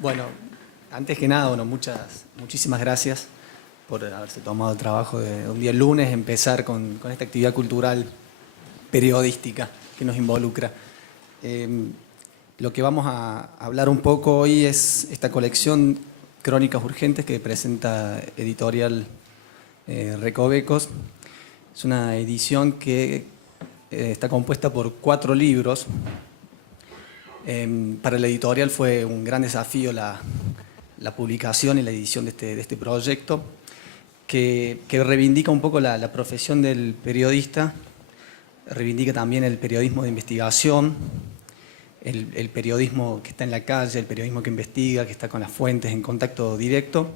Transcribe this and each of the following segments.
Bueno, antes que nada, bueno, muchísimas gracias por haberse tomado el trabajo de un día lunes empezar con esta actividad cultural periodística que nos involucra. Lo que vamos a hablar un poco hoy es esta colección Crónicas Urgentes que presenta Editorial Recovecos. Es una edición que está compuesta por 4 libros. Para la editorial fue un gran desafío la publicación y la edición de este proyecto, que reivindica un poco la profesión del periodista, reivindica también el periodismo de investigación, el periodismo que está en la calle, el periodismo que investiga, que está con las fuentes en contacto directo,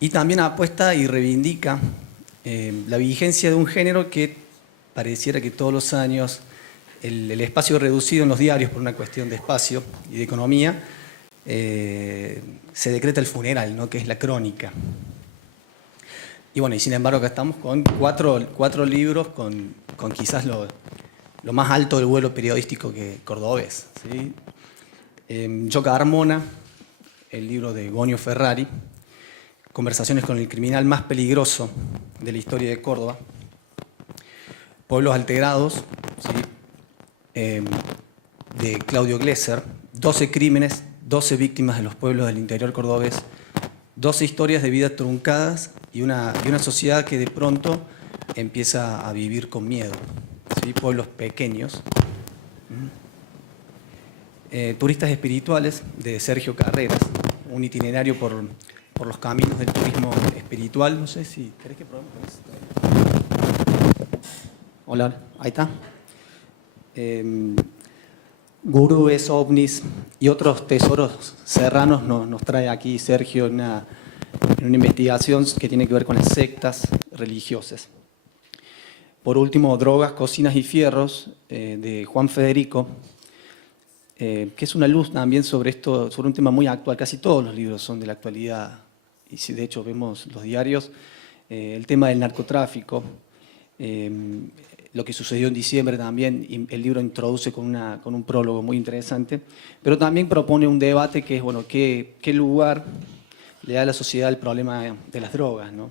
y también apuesta y reivindica la vigencia de un género que pareciera que todos los años el espacio reducido en los diarios por una cuestión de espacio y de economía, se decreta el funeral, ¿no? Que es la crónica. Y bueno, y sin embargo acá estamos con cuatro libros con quizás lo más alto del vuelo periodístico cordobés, ¿sí? Yo Carmona, el libro de Gonio Ferrari, Conversaciones con el criminal más peligroso de la historia de Córdoba, Pueblos alterados, ¿sí? De Claudio Glesser, 12 crímenes, 12 víctimas de los pueblos del interior cordobés, 12 historias de vidas truncadas y una sociedad que de pronto empieza a vivir con miedo, ¿sí? Pueblos pequeños. Turistas espirituales, de Sergio Carreras, un itinerario por los caminos del turismo espiritual. No sé si querés que probemos con esto. Hola, ahí está. Gurúes, ovnis y otros tesoros serranos nos trae aquí Sergio en una investigación que tiene que ver con las sectas religiosas. Por último, Drogas, Cocinas y Fierros, de Juan Federico, que es una luz también sobre un tema muy actual. Casi todos los libros son de la actualidad, y si de hecho vemos los diarios, el tema del narcotráfico, lo que sucedió en diciembre también. El libro introduce con un prólogo muy interesante, pero también propone un debate que es, bueno, ¿qué lugar le da a la sociedad el problema de las drogas, ¿no?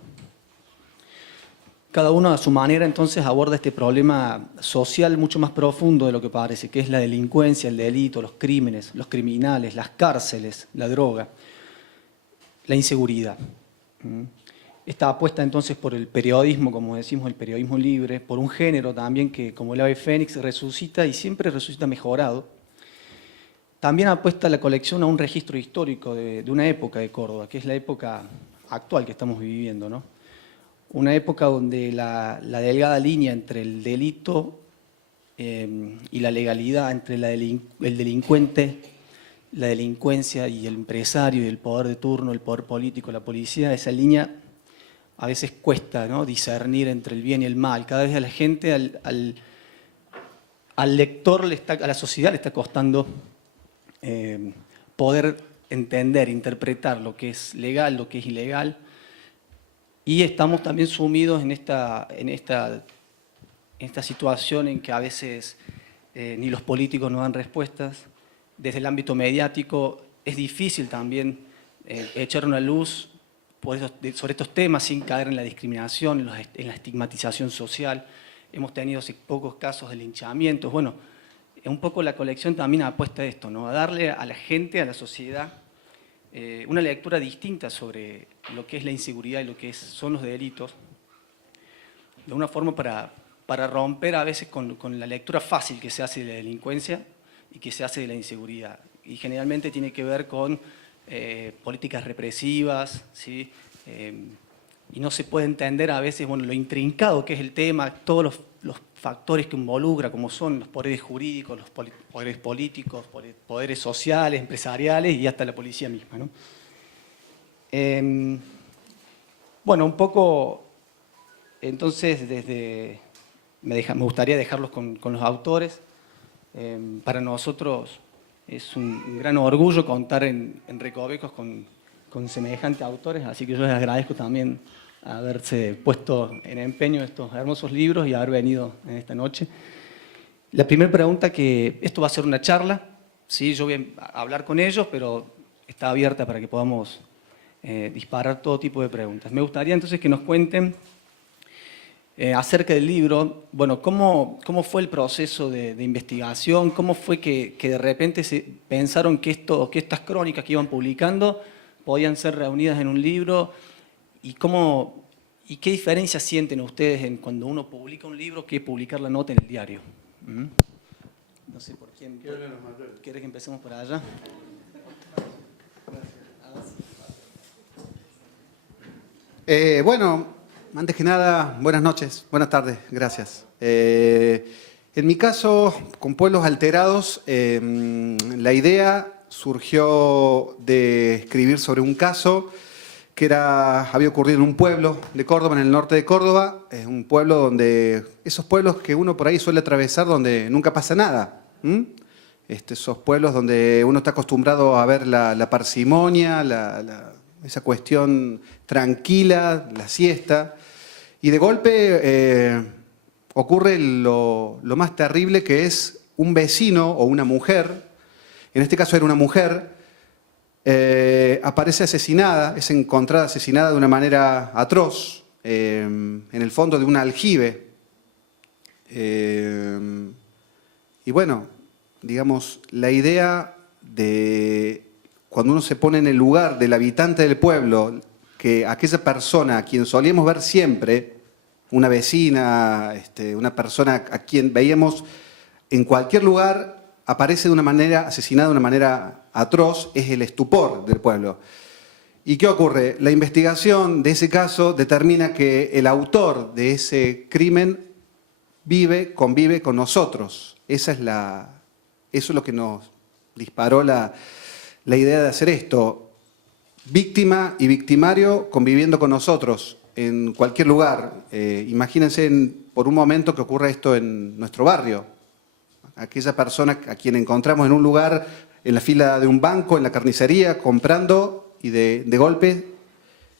Cada uno a su manera entonces aborda este problema social mucho más profundo de lo que parece, que es la delincuencia, el delito, los crímenes, los criminales, las cárceles, la droga, la inseguridad. Esta apuesta entonces por el periodismo, como decimos, el periodismo libre, por un género también que, como el ave fénix, resucita y siempre resucita mejorado. También apuesta la colección a un registro histórico de una época de Córdoba, que es la época actual que estamos viviendo, ¿no? Una época donde la delgada línea entre el delito y la legalidad, entre el delincuente, la delincuencia y el empresario y el poder de turno, el poder político, la policía, esa línea a veces cuesta, ¿no?, discernir entre el bien y el mal. Cada vez a la gente, al lector, a la sociedad le está costando poder entender, interpretar lo que es legal, lo que es ilegal. Y estamos también sumidos en esta situación en que a veces ni los políticos nos dan respuestas. Desde el ámbito mediático es difícil también echar una luz sobre estos temas sin caer en la discriminación, en la estigmatización social. Hemos tenido hace pocos casos de linchamientos. Bueno, un poco la colección también apuesta a esto, ¿no?, a darle a la gente, a la sociedad, una lectura distinta sobre lo que es la inseguridad y lo que son los delitos, de una forma para romper a veces con la lectura fácil que se hace de la delincuencia y que se hace de la inseguridad. Y generalmente tiene que ver con políticas represivas, ¿sí? Y no se puede entender a veces, bueno, lo intrincado que es el tema, todos los factores que involucra, como son los poderes jurídicos, los poderes políticos, poderes sociales, empresariales y hasta la policía misma, ¿no? Bueno, un poco, entonces, me gustaría dejarlos con los autores. Para nosotros es un gran orgullo contar en Recovecos con semejantes autores, así que yo les agradezco también haberse puesto en empeño estos hermosos libros y haber venido en esta noche. La primera pregunta, esto va a ser una charla, Sí, yo voy a hablar con ellos, pero está abierta para que podamos disparar todo tipo de preguntas. Me gustaría entonces que nos cuenten acerca del libro, bueno, ¿cómo fue el proceso de investigación? ¿Cómo fue que de repente se pensaron que estas crónicas que iban publicando podían ser reunidas en un libro? ¿Y qué diferencia sienten ustedes en cuando uno publica un libro que publicar la nota en el diario? ¿Mm? No sé por quién. ¿Quieres que empecemos por allá? Bueno, antes que nada, buenas noches, buenas tardes, gracias. En mi caso, con Pueblos Alterados, la idea surgió de escribir sobre un caso que había ocurrido en un pueblo de Córdoba, en el norte de Córdoba. Es un pueblo donde, esos pueblos que uno por ahí suele atravesar donde nunca pasa nada. Esos pueblos donde uno está acostumbrado a ver la parsimonia, esa cuestión tranquila, la siesta. Y de golpe ocurre lo más terrible, que es un vecino o una mujer, en este caso era una mujer, aparece asesinada, es encontrada asesinada de una manera atroz, en el fondo de un aljibe. Y bueno, digamos, la idea de cuando uno se pone en el lugar del habitante del pueblo, que aquella persona a quien solíamos ver siempre, una vecina, una persona a quien veíamos en cualquier lugar, aparece de una manera, asesinada de una manera atroz, es el estupor del pueblo. ¿Y qué ocurre? La investigación de ese caso determina que el autor de ese crimen convive con nosotros. Eso es lo que nos disparó la idea de hacer esto. Víctima y victimario conviviendo con nosotros en cualquier lugar. Imagínense por un momento que ocurra esto en nuestro barrio. Aquella persona a quien encontramos en un lugar, en la fila de un banco, en la carnicería, comprando, y de golpe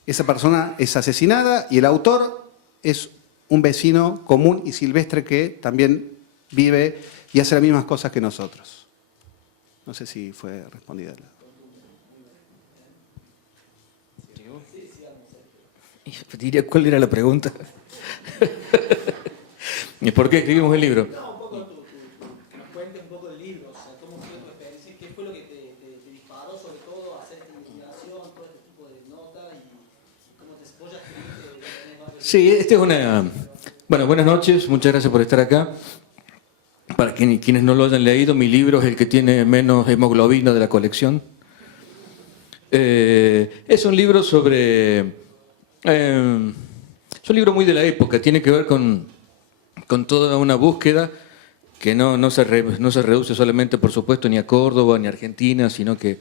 esa persona es asesinada y el autor es un vecino común y silvestre que también vive y hace las mismas cosas que nosotros. No sé si fue respondida. Diría, ¿cuál era la pregunta? ¿Y por qué escribimos el libro? No, un poco que nos cuente un poco del libro, o sea, cómo fue tu experiencia, qué fue lo que te disparó sobre todo a hacer esta investigación, todo este tipo de notas y cómo te vos ya escribiste. Sí, esta es una... Bueno, buenas noches, muchas gracias por estar acá. Para quienes no lo hayan leído, mi libro es el que tiene menos hemoglobina de la colección. Es un libro sobre... es un libro muy de la época, tiene que ver con toda una búsqueda que no se reduce solamente, por supuesto, ni a Córdoba ni a Argentina, sino que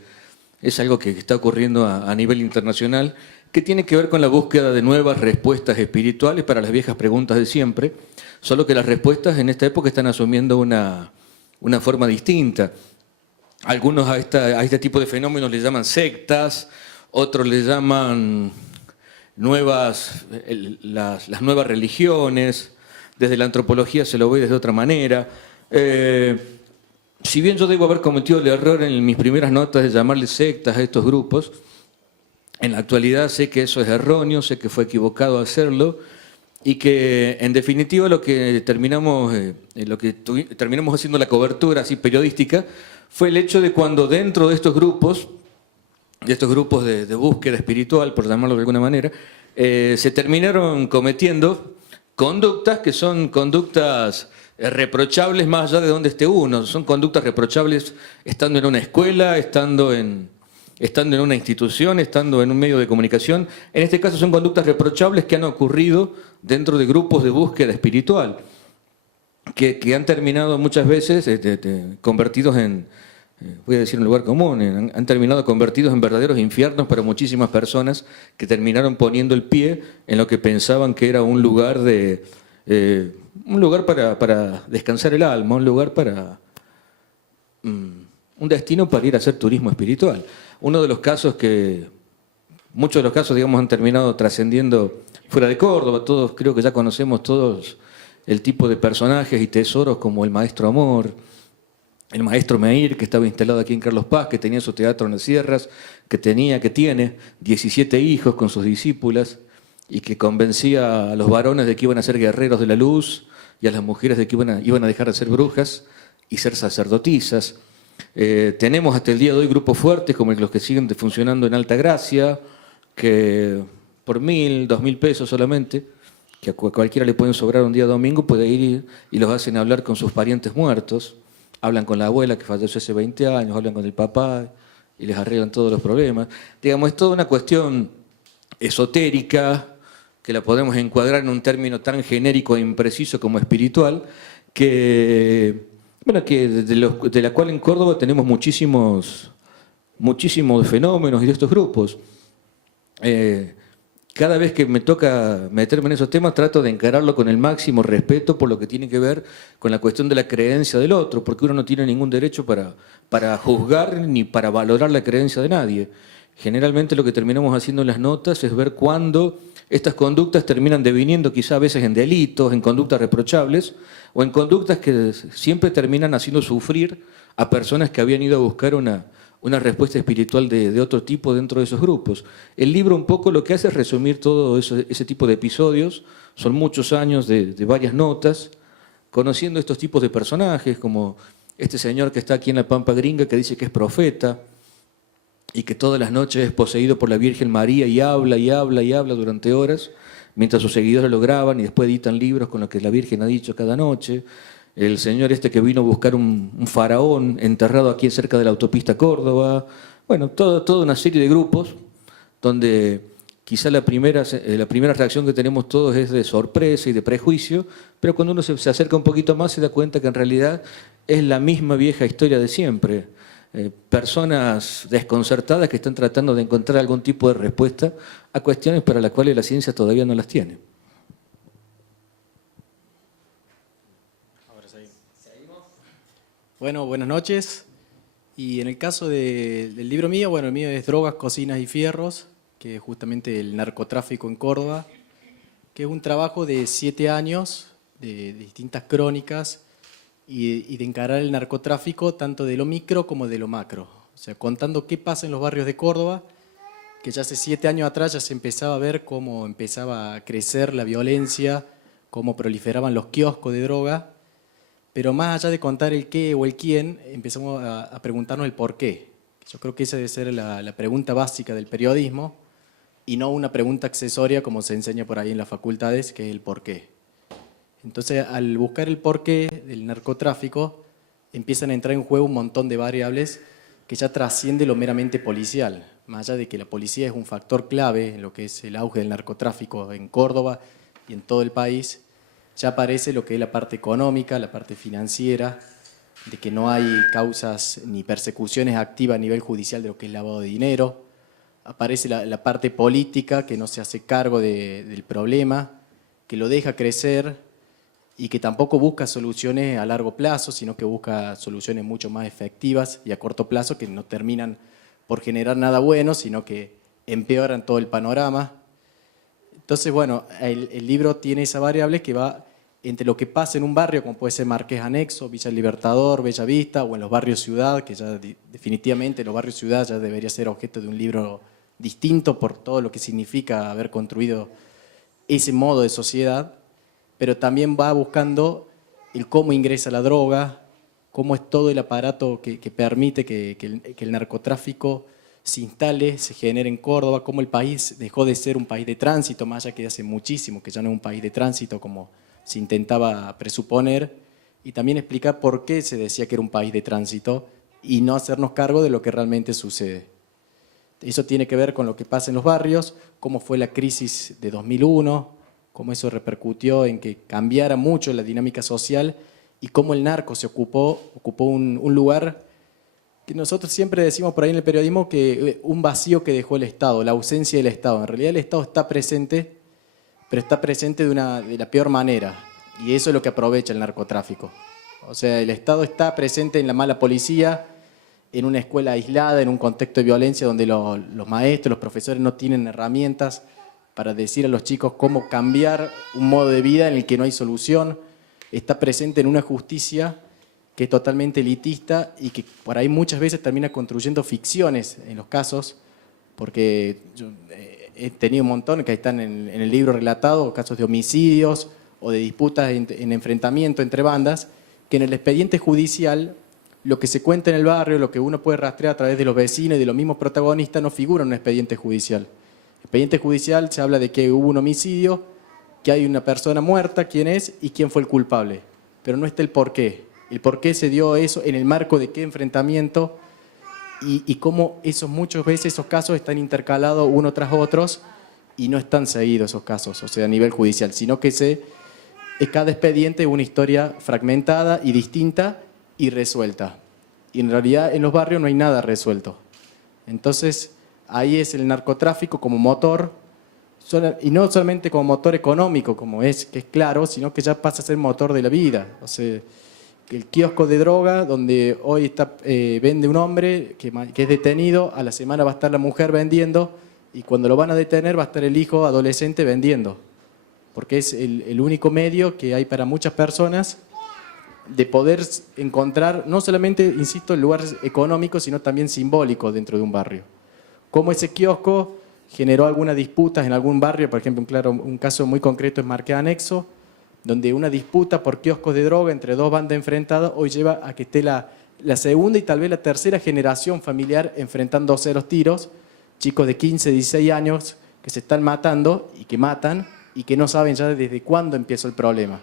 es algo que está ocurriendo a nivel internacional, que tiene que ver con la búsqueda de nuevas respuestas espirituales para las viejas preguntas de siempre, solo que las respuestas en esta época están asumiendo una forma distinta. Algunos a este tipo de fenómenos le llaman sectas, otros le llaman las nuevas religiones. Desde la antropología se lo ve de otra manera. Si bien yo debo haber cometido el error en mis primeras notas de llamarle sectas a estos grupos, en la actualidad sé que eso es erróneo, sé que fue equivocado hacerlo y que en definitiva lo que terminamos haciendo la cobertura así periodística fue el hecho de cuando dentro de estos grupos de búsqueda espiritual, por llamarlo de alguna manera, se terminaron cometiendo conductas que son conductas reprochables más allá de donde esté uno. Son conductas reprochables estando en una escuela, estando en una institución, estando en un medio de comunicación. En este caso son conductas reprochables que han ocurrido dentro de grupos de búsqueda espiritual, que han terminado muchas veces convertidos en, voy a decir un lugar común, han terminado convertidos en verdaderos infiernos para muchísimas personas que terminaron poniendo el pie en lo que pensaban que era un lugar para descansar el alma, un lugar para un destino para ir a hacer turismo espiritual. Muchos de los casos, digamos, han terminado trascendiendo fuera de Córdoba. Todos, creo que ya conocemos todos el tipo de personajes y tesoros como el Maestro Amor, el maestro Meir, que estaba instalado aquí en Carlos Paz, que tenía su teatro en las sierras, que tiene 17 hijos con sus discípulas y que convencía a los varones de que iban a ser guerreros de la luz y a las mujeres de que iban a dejar de ser brujas y ser sacerdotisas. Tenemos hasta el día de hoy grupos fuertes como los que siguen funcionando en Alta Gracia, que por 1.000, 2.000 pesos solamente, que a cualquiera le pueden sobrar un día domingo, puede ir y los hacen hablar con sus parientes muertos. Hablan con la abuela que falleció hace 20 años, hablan con el papá y les arreglan todos los problemas. Digamos, es toda una cuestión esotérica que la podemos encuadrar en un término tan genérico e impreciso como espiritual, que de la cual en Córdoba tenemos muchísimos fenómenos y de estos grupos. Cada vez que me toca meterme en esos temas trato de encararlo con el máximo respeto por lo que tiene que ver con la cuestión de la creencia del otro, porque uno no tiene ningún derecho para juzgar ni para valorar la creencia de nadie. Generalmente lo que terminamos haciendo en las notas es ver cuándo estas conductas terminan deviniendo quizá a veces en delitos, en conductas reprochables o en conductas que siempre terminan haciendo sufrir a personas que habían ido a buscar una respuesta espiritual de otro tipo dentro de esos grupos. El libro un poco lo que hace es resumir todo ese tipo de episodios. Son muchos años de varias notas, conociendo estos tipos de personajes, como este señor que está aquí en la Pampa Gringa, que dice que es profeta y que todas las noches es poseído por la Virgen María y habla y habla y habla durante horas, mientras sus seguidores lo graban y después editan libros con lo que la Virgen ha dicho cada noche. El señor que vino a buscar un faraón enterrado aquí cerca de la autopista Córdoba. Bueno, toda una serie de grupos donde quizá la primera reacción que tenemos todos es de sorpresa y de prejuicio, pero cuando uno se acerca un poquito más se da cuenta que en realidad es la misma vieja historia de siempre. Personas desconcertadas que están tratando de encontrar algún tipo de respuesta a cuestiones para las cuales la ciencia todavía no las tiene. Bueno, buenas noches. Y en el caso del libro mío, bueno, el mío es Drogas, Cocinas y Fierros, que es justamente el narcotráfico en Córdoba, que es un trabajo de 7 años, de distintas crónicas, y de encarar el narcotráfico tanto de lo micro como de lo macro. O sea, contando qué pasa en los barrios de Córdoba, que ya hace 7 años atrás ya se empezaba a ver cómo empezaba a crecer la violencia, cómo proliferaban los kioscos de droga. Pero más allá de contar el qué o el quién, empezamos a preguntarnos el por qué. Yo creo que esa debe ser la pregunta básica del periodismo y no una pregunta accesoria como se enseña por ahí en las facultades, que es el por qué. Entonces, al buscar el por qué del narcotráfico, empiezan a entrar en juego un montón de variables que ya trasciende lo meramente policial. Más allá de que la policía es un factor clave en lo que es el auge del narcotráfico en Córdoba y en todo el país, ya aparece lo que es la parte económica, la parte financiera, de que no hay causas ni persecuciones activas a nivel judicial de lo que es lavado de dinero. Aparece la parte política, que no se hace cargo del problema, que lo deja crecer y que tampoco busca soluciones a largo plazo, sino que busca soluciones mucho más efectivas y a corto plazo que no terminan por generar nada bueno, sino que empeoran todo el panorama. Entonces, bueno, el libro tiene esa variable que va entre lo que pasa en un barrio, como puede ser Marqués Anexo, Villa Libertador, Bella Vista, o en los barrios ciudad, que ya definitivamente los barrios ciudad ya debería ser objeto de un libro distinto por todo lo que significa haber construido ese modo de sociedad, pero también va buscando el cómo ingresa la droga, cómo es todo el aparato que permite que el narcotráfico se instale, se genere en Córdoba, cómo el país dejó de ser un país de tránsito, más allá que hace muchísimo que ya no es un país de tránsito como se intentaba presuponer, y también explicar por qué se decía que era un país de tránsito y no hacernos cargo de lo que realmente sucede. Eso tiene que ver con lo que pasa en los barrios, cómo fue la crisis de 2001, cómo eso repercutió en que cambiara mucho la dinámica social y cómo el narco se ocupó un lugar que nosotros siempre decimos por ahí en el periodismo que un vacío que dejó el Estado, la ausencia del Estado. En realidad el Estado está presente, pero está presente de la peor manera, y eso es lo que aprovecha el narcotráfico. O sea, el Estado está presente en la mala policía, en una escuela aislada, en un contexto de violencia donde los maestros, los profesores no tienen herramientas para decir a los chicos cómo cambiar un modo de vida en el que no hay solución. Está presente en una justicia que es totalmente elitista y que por ahí muchas veces termina construyendo ficciones en los casos, porque yo he tenido un montón que están en el libro relatado, casos de homicidios o de disputas en enfrentamiento entre bandas, que en el expediente judicial lo que se cuenta en el barrio, lo que uno puede rastrear a través de los vecinos y de los mismos protagonistas, no figura en un expediente judicial. En el expediente judicial se habla de que hubo un homicidio, que hay una persona muerta, quién es y quién fue el culpable, pero no está el porqué. El por qué se dio eso, en el marco de qué enfrentamiento y cómo muchas veces esos casos están intercalados uno tras otros y no están seguidos esos casos, o sea, a nivel judicial, sino que cada expediente es una historia fragmentada y distinta y resuelta. Y en realidad en los barrios no hay nada resuelto. Entonces, ahí es el narcotráfico como motor, y no solamente como motor económico, que es claro, sino que ya pasa a ser motor de la vida. O sea, el kiosco de droga, donde hoy vende un hombre que es detenido, a la semana va a estar la mujer vendiendo, y cuando lo van a detener va a estar el hijo adolescente vendiendo. Porque es el único medio que hay para muchas personas de poder encontrar, no solamente, insisto, lugares económicos, sino también simbólicos dentro de un barrio. Como ese kiosco generó algunas disputas en algún barrio, por ejemplo, un caso muy concreto es Marqués Anexo, donde una disputa por kioscos de droga entre dos bandas enfrentadas hoy lleva a que esté la segunda y tal vez la tercera generación familiar enfrentándose a los tiros, chicos de 15, 16 años que se están matando y que matan y que no saben ya desde cuándo empezó el problema.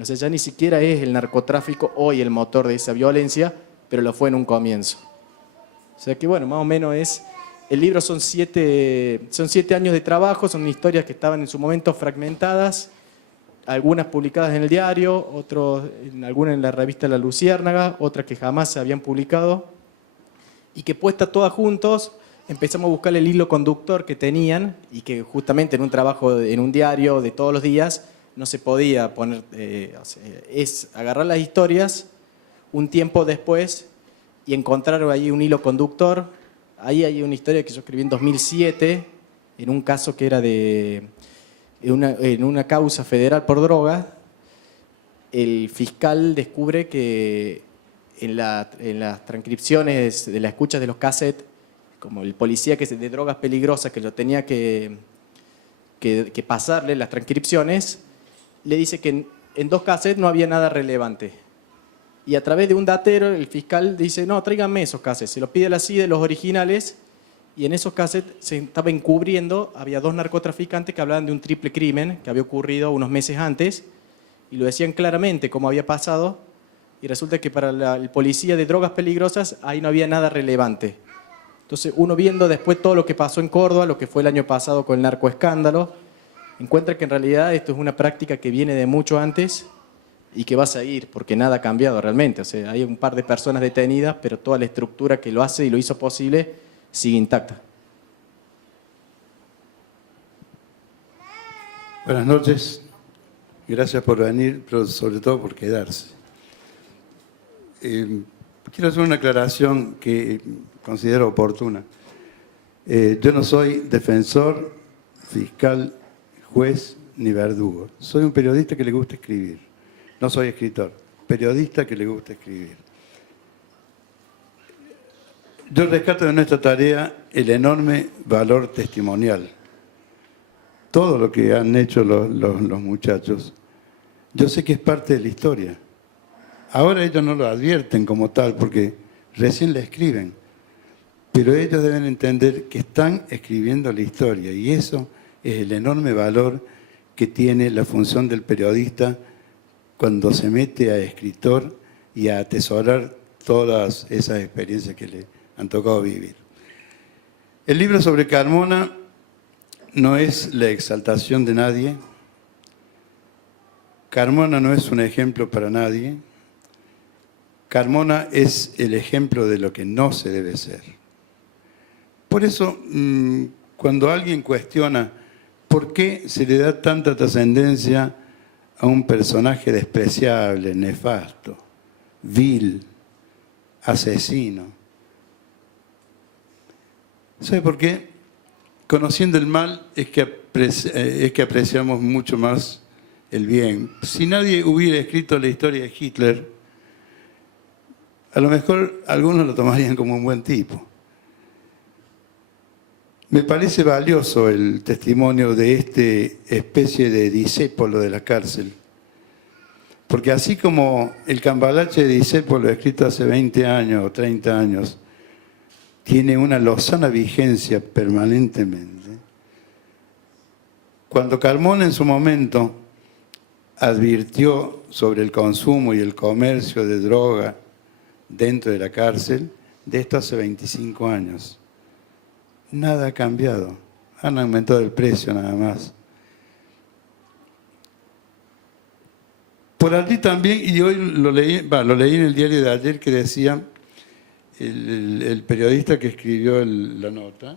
O sea, ya ni siquiera es el narcotráfico hoy el motor de esa violencia, pero lo fue en un comienzo. O sea que bueno, más o menos el libro son 7 años de trabajo, son historias que estaban en su momento fragmentadas, algunas publicadas en el diario, algunas en la revista La Luciérnaga, otras que jamás se habían publicado, y que puestas todas juntos empezamos a buscar el hilo conductor que tenían y que justamente en un trabajo, en un diario de todos los días, no se podía poner, es agarrar las historias un tiempo después y encontrar ahí un hilo conductor. Ahí hay una historia que yo escribí en 2007, en un caso que era en una causa federal por droga. El fiscal descubre que en las transcripciones de las escuchas de los cassettes, como el policía de drogas peligrosas que lo tenía que pasarle las transcripciones, le dice que en 2 cassettes no había nada relevante. Y a través de un datero el fiscal dice, no, tráiganme esos cassettes. Se los pide a la CIDE, los originales, y en esos cassettes se estaba encubriendo, había 2 narcotraficantes que hablaban de un triple crimen que había ocurrido unos meses antes, y lo decían claramente cómo había pasado, y resulta que para el policía de drogas peligrosas ahí no había nada relevante. Entonces uno viendo después todo lo que pasó en Córdoba, lo que fue el año pasado con el narcoescándalo, encuentra que en realidad esto es una práctica que viene de mucho antes y que va a seguir, porque nada ha cambiado realmente. O sea, hay un par de personas detenidas, pero toda la estructura que lo hace y lo hizo posible sigue intacta. Buenas noches. Gracias por venir, pero sobre todo por quedarse. Quiero hacer una aclaración que considero oportuna. Yo no soy defensor, fiscal, juez ni verdugo. Soy un periodista que le gusta escribir. No soy escritor, periodista que le gusta escribir. Yo rescato de nuestra tarea el enorme valor testimonial. Todo lo que han hecho los muchachos, yo sé que es parte de la historia. Ahora ellos no lo advierten como tal porque recién la escriben, pero ellos deben entender que están escribiendo la historia y eso es el enorme valor que tiene la función del periodista cuando se mete a escritor y a atesorar todas esas experiencias que le han tocado vivir. El libro sobre Carmona no es la exaltación de nadie. Carmona no es un ejemplo para nadie. Carmona es el ejemplo de lo que no se debe ser. Por eso, cuando alguien cuestiona por qué se le da tanta trascendencia a un personaje despreciable, nefasto, vil, asesino. ¿Sabe por qué? Conociendo el mal es que apreciamos mucho más el bien. Si nadie hubiera escrito la historia de Hitler, a lo mejor algunos lo tomarían como un buen tipo. Me parece valioso el testimonio de este especie de discépolo de la cárcel, porque así como el cambalache de discépolo escrito hace 20 años o 30 años tiene una lozana vigencia permanentemente, cuando Carmona en su momento advirtió sobre el consumo y el comercio de droga dentro de la cárcel, de esto hace 25 años. Nada ha cambiado, han aumentado el precio nada más. Por allí también, y hoy lo leí en el diario de ayer, que decía el periodista que escribió la nota,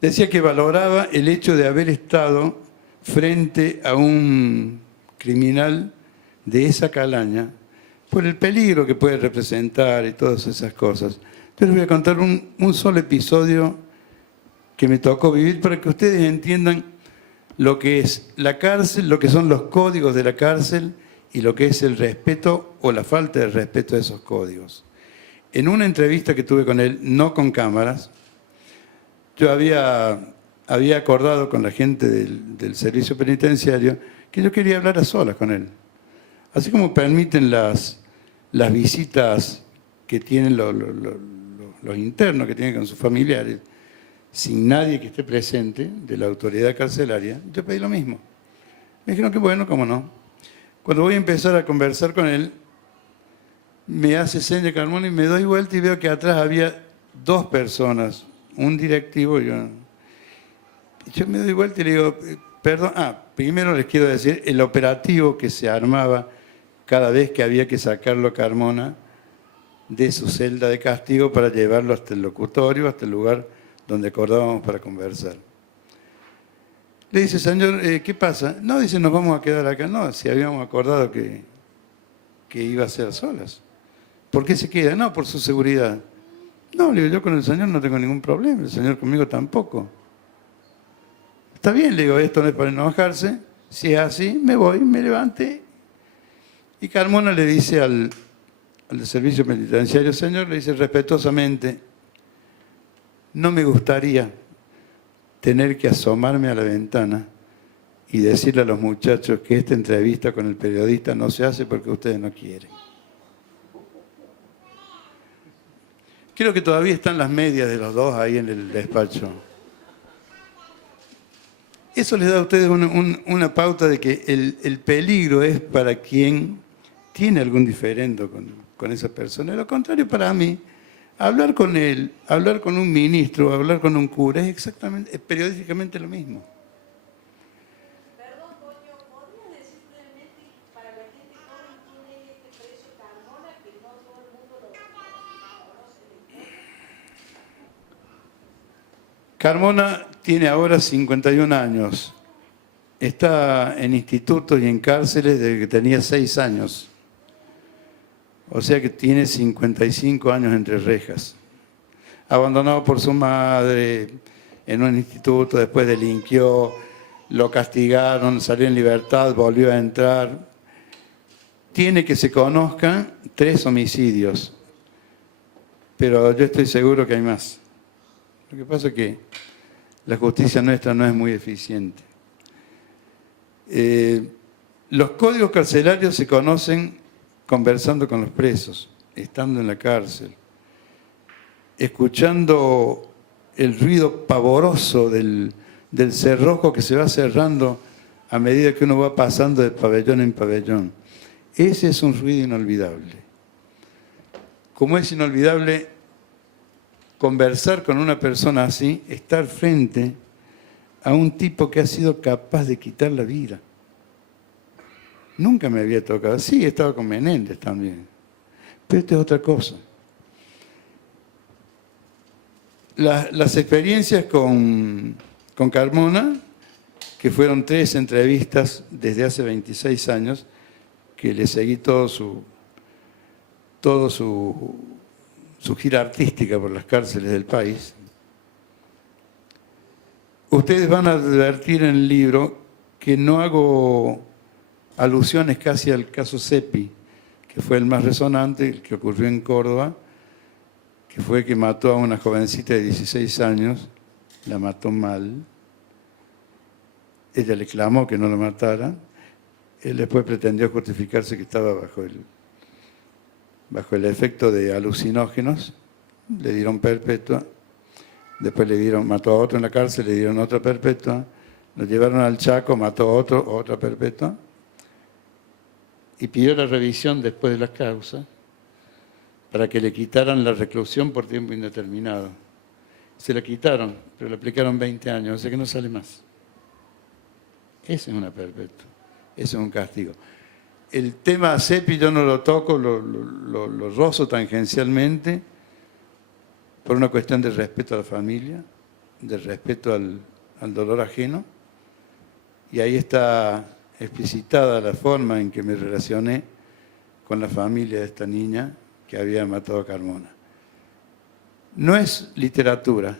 decía que valoraba el hecho de haber estado frente a un criminal de esa calaña por el peligro que puede representar y todas esas cosas. Yo les voy a contar un solo episodio que me tocó vivir para que ustedes entiendan lo que es la cárcel, lo que son los códigos de la cárcel y lo que es el respeto o la falta de respeto a esos códigos. En una entrevista que tuve con él, no con cámaras, yo había acordado con la gente del servicio penitenciario que yo quería hablar a solas con él. Así como permiten las visitas que tienen los internos, que tienen con sus familiares, sin nadie que esté presente de la autoridad carcelaria, yo pedí lo mismo. Me dijeron que bueno, cómo no. Cuando voy a empezar a conversar con él, me hace seña Carmona y me doy vuelta y veo que atrás había 2 personas, un directivo y yo. Yo me doy vuelta y le digo, perdón, primero les quiero decir, el operativo que se armaba cada vez que había que sacarlo a Carmona de su celda de castigo para llevarlo hasta el locutorio, hasta el lugar donde acordábamos para conversar. Le dice, señor, ¿qué pasa? No, dice, nos vamos a quedar acá. No, si habíamos acordado que iba a ser a solas. ¿Por qué se queda? No, por su seguridad. No, le digo, yo con el señor no tengo ningún problema, el señor conmigo tampoco. Está bien, le digo, esto no es para enojarse. Si es así, me voy, me levanté. Y Carmona le dice al servicio penitenciario, señor, le dice respetuosamente, no me gustaría tener que asomarme a la ventana y decirle a los muchachos que esta entrevista con el periodista no se hace porque ustedes no quieren. Creo que todavía están las medias de los dos ahí en el despacho. Eso les da a ustedes una pauta de que el peligro es para quien tiene algún diferendo con esa persona. De lo contrario, para mí, hablar con él, hablar con un ministro, hablar con un cura, es periodísticamente lo mismo. Perdón, Toño, ¿podrías decir brevemente para la gente joven quién es este preso Carmona, que no todo el mundo lo conoce? Carmona tiene ahora 51 años. Está en institutos y en cárceles desde que tenía 6 años. O sea que tiene 55 años entre rejas. Abandonado por su madre en un instituto, después delinquió, lo castigaron, salió en libertad, volvió a entrar. Tiene que se conozcan 3 homicidios, pero yo estoy seguro que hay más. Lo que pasa es que la justicia nuestra no es muy eficiente. Los códigos carcelarios se conocen conversando con los presos, estando en la cárcel, escuchando el ruido pavoroso del cerrojo que se va cerrando a medida que uno va pasando de pabellón en pabellón. Ese es un ruido inolvidable. Como es inolvidable conversar con una persona así, estar frente a un tipo que ha sido capaz de quitar la vida. Nunca me había tocado. Sí, he estado con Menéndez también. Pero esto es otra cosa. Las experiencias con Carmona, que fueron 3 entrevistas desde hace 26 años, que le seguí todo su gira artística por las cárceles del país. Ustedes van a advertir en el libro que no hago alusiones casi al caso Seppi, que que fue el más resonante, el que ocurrió en Córdoba, que fue que mató a una jovencita de 16 años, la mató mal. Ella le clamó que no lo matara. Él después pretendió justificarse que estaba bajo el efecto de alucinógenos. Le dieron perpetua. Después mató a otro en la cárcel, le dieron otra perpetua. Lo llevaron al Chaco, mató a otro, otra perpetua. Y pidió la revisión después de las causas para que le quitaran la reclusión por tiempo indeterminado. Se la quitaron, pero le aplicaron 20 años, o sea que no sale más. Esa es una perpetua, eso es un castigo. El tema CEPI yo no lo toco, lo rozo tangencialmente por una cuestión de respeto a la familia, de respeto al dolor ajeno, y ahí está explicitada la forma en que me relacioné con la familia de esta niña que había matado a Carmona. No es literatura,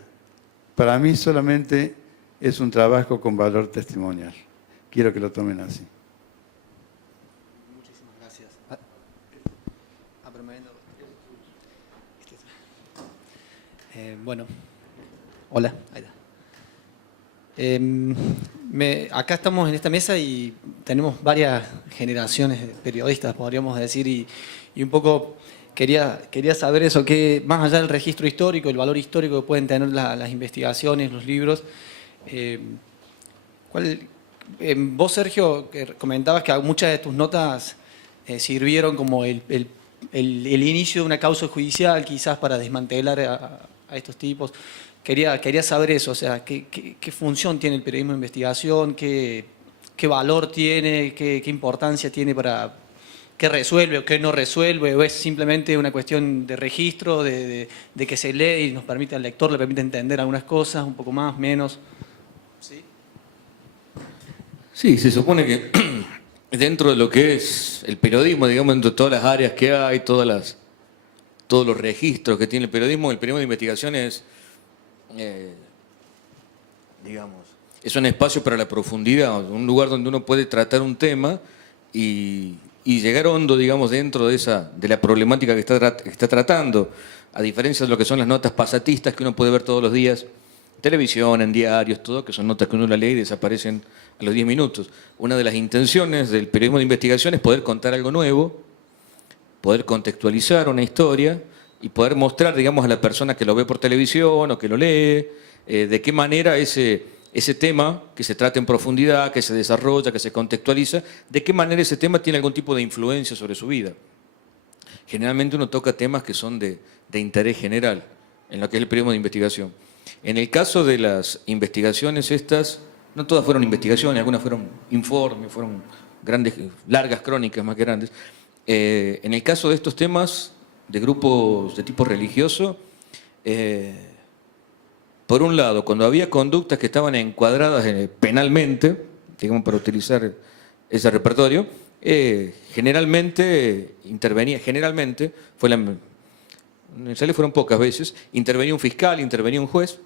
para mí solamente es un trabajo con valor testimonial. Quiero que lo tomen así. Muchísimas gracias. Bueno, hola. Ahí está. Acá estamos en esta mesa y tenemos varias generaciones de periodistas, podríamos decir, y un poco quería saber eso, que más allá del registro histórico, el valor histórico que pueden tener las investigaciones, los libros, vos, Sergio, que comentabas que muchas de tus notas sirvieron como el inicio de una causa judicial, quizás para desmantelar a estos tipos. Quería saber eso, o sea, ¿qué función tiene el periodismo de investigación? ¿Qué valor tiene? ¿Qué importancia tiene para qué resuelve o qué no resuelve? ¿O es simplemente una cuestión de registro, de que se lee y nos permite al lector, le permite entender algunas cosas, un poco más, menos? ¿Sí? Sí, se supone que dentro de lo que es el periodismo, digamos, dentro de todas las áreas que hay, todos los registros que tiene el periodismo de investigación es, digamos, es un espacio para la profundidad, un lugar donde uno puede tratar un tema y llegar hondo, digamos, dentro de la problemática que está tratando, a diferencia de lo que son las notas pasatistas que uno puede ver todos los días en televisión, en diarios, todo, que son notas que uno la lee y desaparecen a los 10 minutos. Una de las intenciones del periodismo de investigación es poder contar algo nuevo, poder contextualizar una historia y poder mostrar, digamos, a la persona que lo ve por televisión o que lo lee, de qué manera ese tema que se trata en profundidad, que se desarrolla, que se contextualiza, de qué manera ese tema tiene algún tipo de influencia sobre su vida. Generalmente uno toca temas que son de interés general, en lo que es el periodismo de investigación. En el caso de las investigaciones estas, no todas fueron investigaciones, algunas fueron informes, fueron largas crónicas más que grandes. En el caso de estos temas de grupos de tipo religioso, por un lado, cuando había conductas que estaban encuadradas penalmente, digamos, para utilizar ese repertorio, generalmente, fueron pocas veces, intervenía un fiscal, intervenía un juez,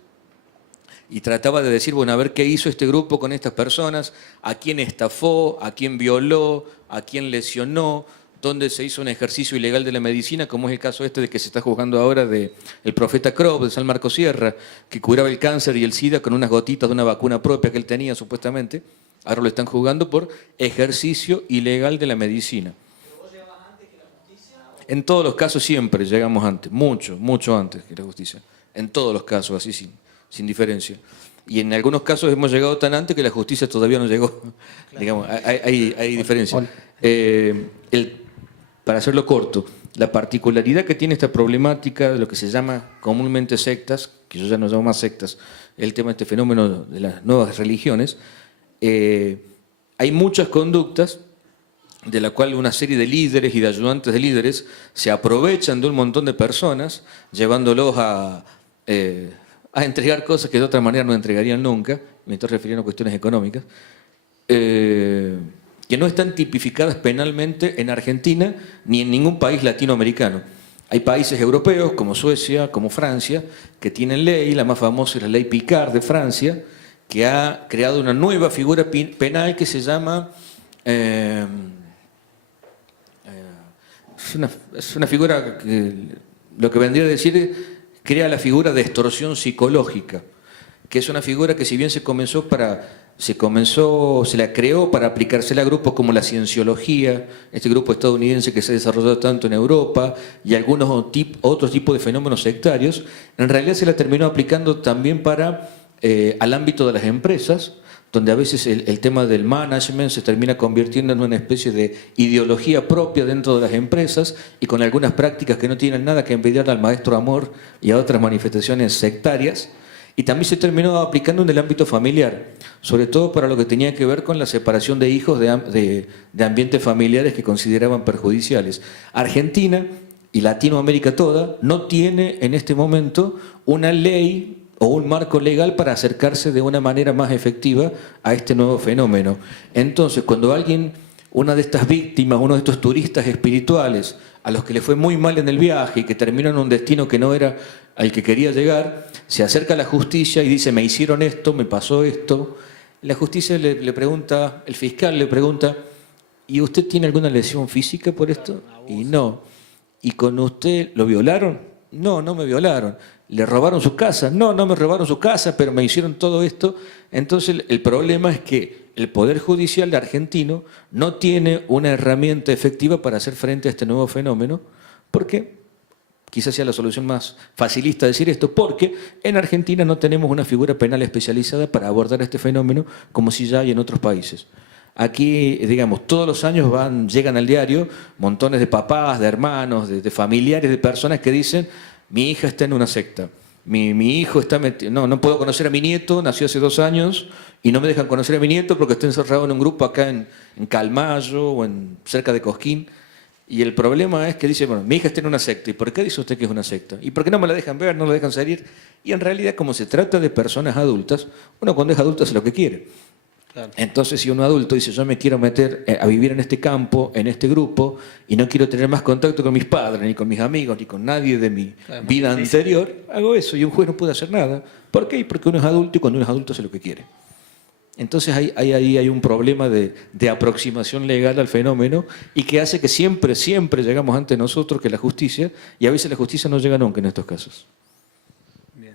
y trataba de decir, bueno, a ver qué hizo este grupo con estas personas, a quién estafó, a quién violó, a quién lesionó, dónde se hizo un ejercicio ilegal de la medicina, como es el caso de que se está juzgando ahora del profeta Krop, de San Marcos Sierra, que curaba el cáncer y el SIDA con unas gotitas de una vacuna propia que él tenía, supuestamente. Ahora lo están juzgando por ejercicio ilegal de la medicina. ¿Pero vos llegabas antes que la justicia? En todos los casos siempre llegamos antes, mucho antes que la justicia. En todos los casos, así sin diferencia. Y en algunos casos hemos llegado tan antes que la justicia todavía no llegó. Claro. Digamos, hay diferencia. Para hacerlo corto, la particularidad que tiene esta problemática de lo que se llama comúnmente sectas, que yo ya no llamo más sectas, el tema de este fenómeno de las nuevas religiones, hay muchas conductas de la cual una serie de líderes y de ayudantes de líderes se aprovechan de un montón de personas, llevándolos a entregar cosas que de otra manera no entregarían nunca, me estoy refiriendo a cuestiones económicas, que no están tipificadas penalmente en Argentina ni en ningún país latinoamericano. Hay países europeos como Suecia, como Francia, que tienen ley, la más famosa es la ley Picard de Francia, que ha creado una nueva figura penal que se llama es una figura que lo que vendría a decir crea la figura de extorsión psicológica, que es una figura que si bien se la creó para aplicársela a grupos como la cienciología, este grupo estadounidense que se ha desarrollado tanto en Europa y algunos otros tipos de fenómenos sectarios, en realidad se la terminó aplicando también para al ámbito de las empresas, donde a veces el tema del management se termina convirtiendo en una especie de ideología propia dentro de las empresas y con algunas prácticas que no tienen nada que envidiar al maestro amor y a otras manifestaciones sectarias. Y también se terminó aplicando en el ámbito familiar, sobre todo para lo que tenía que ver con la separación de hijos de ambientes familiares que consideraban perjudiciales. Argentina y Latinoamérica toda no tiene en este momento una ley o un marco legal para acercarse de una manera más efectiva a este nuevo fenómeno. Entonces, cuando una de estas víctimas, uno de estos turistas espirituales, a los que le fue muy mal en el viaje y que terminó en un destino que no era al que quería llegar, se acerca a la justicia y dice, me hicieron esto, me pasó esto. La justicia le pregunta, el fiscal le pregunta, ¿y usted tiene alguna lesión física por esto? Y no. ¿Y con usted lo violaron? No, no me violaron. ¿Le robaron su casa? No, no me robaron su casa, pero me hicieron todo esto. Entonces el problema es que el Poder Judicial argentino no tiene una herramienta efectiva para hacer frente a este nuevo fenómeno, porque quizás sea la solución más facilista decir esto, porque en Argentina no tenemos una figura penal especializada para abordar este fenómeno como si ya hay en otros países. Aquí, digamos, todos los años llegan al diario montones de papás, de hermanos, de familiares, de personas que dicen, mi hija está en una secta, mi hijo está metido, no puedo conocer a mi nieto, nació hace 2 años y no me dejan conocer a mi nieto porque está encerrado en un grupo acá en Calmayo o cerca de Cosquín. Y el problema es que dice, bueno, mi hija está en una secta. ¿Y por qué dice usted que es una secta? ¿Y por qué no me la dejan ver, no la dejan salir? Y en realidad, como se trata de personas adultas, uno cuando es adulto hace lo que quiere. Claro. Entonces, si un adulto dice, yo me quiero meter a vivir en este campo, en este grupo, y no quiero tener más contacto con mis padres, ni con mis amigos, ni con nadie de mi vida anterior, hago eso y un juez no puede hacer nada. ¿Por qué? Porque uno es adulto y cuando uno es adulto hace lo que quiere. Entonces ahí hay un problema de aproximación legal al fenómeno y que hace que siempre llegamos ante nosotros que la justicia, y a veces la justicia no llega nunca en estos casos. Bien.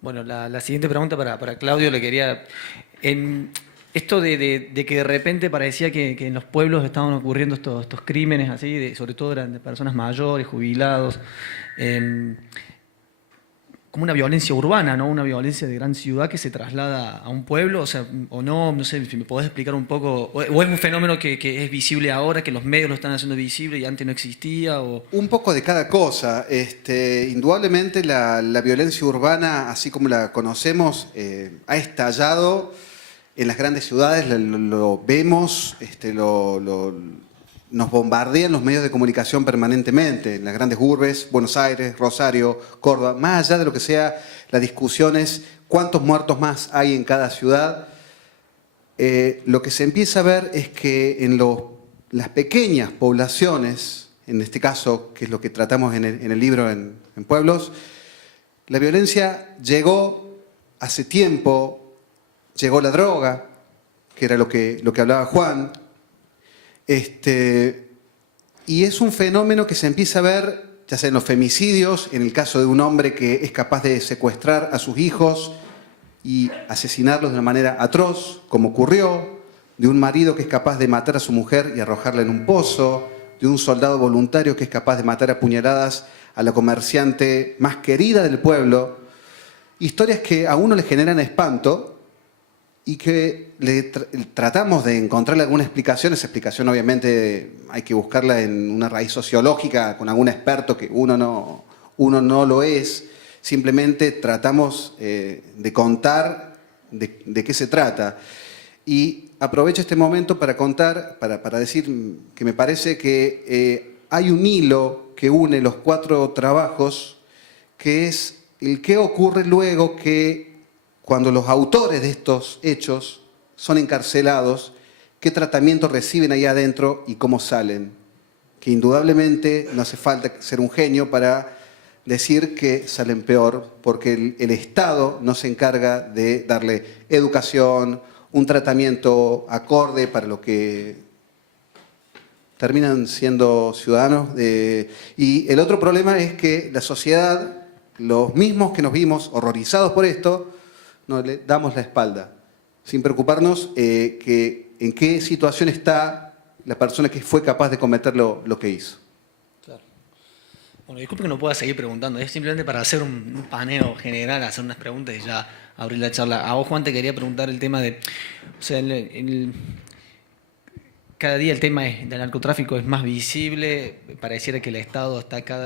Bueno, la siguiente pregunta para Claudio le quería... esto de que de repente parecía que en los pueblos estaban ocurriendo estos crímenes así, sobre todo eran de personas mayores, jubilados, como una violencia urbana, ¿no? Una violencia de gran ciudad que se traslada a un pueblo, o sea, o no sé si me podés explicar un poco, o es un fenómeno que es visible ahora, que los medios lo están haciendo visible y antes no existía, o... Un poco de cada cosa. Indudablemente la violencia urbana, así como la conocemos, ha estallado en las grandes ciudades, lo vemos, nos bombardean los medios de comunicación permanentemente, en las grandes urbes, Buenos Aires, Rosario, Córdoba, más allá de lo que sea las discusiones, cuántos muertos más hay en cada ciudad, lo que se empieza a ver es que en las pequeñas poblaciones, en este caso, que es lo que tratamos en el libro en pueblos, la violencia llegó hace tiempo, llegó la droga, que era lo que hablaba Juan, y es un fenómeno que se empieza a ver, ya sea en los femicidios, en el caso de un hombre que es capaz de secuestrar a sus hijos y asesinarlos de una manera atroz, como ocurrió, de un marido que es capaz de matar a su mujer y arrojarla en un pozo, de un soldado voluntario que es capaz de matar a puñaladas a la comerciante más querida del pueblo. Historias que a uno le generan espanto y que tratamos de encontrarle alguna explicación. Esa explicación obviamente hay que buscarla en una raíz sociológica con algún experto que uno no lo es. Simplemente tratamos de contar de qué se trata. Y aprovecho este momento para contar, para decir que me parece que hay un hilo que une los 4 trabajos, que es el qué ocurre luego que cuando los autores de estos hechos son encarcelados, qué tratamiento reciben ahí adentro y cómo salen. Que indudablemente no hace falta ser un genio para decir que salen peor, porque el Estado no se encarga de darle educación, un tratamiento acorde para lo que terminan siendo ciudadanos. Y el otro problema es que la sociedad, los mismos que nos vimos horrorizados por esto, no le damos la espalda, sin preocuparnos en qué situación está la persona que fue capaz de cometer lo que hizo. Bueno, disculpe que no pueda seguir preguntando, es simplemente para hacer un paneo general, hacer unas preguntas y ya abrir la charla. A vos, Juan, te quería preguntar el tema de, o sea, cada día el tema del narcotráfico es más visible, pareciera que el Estado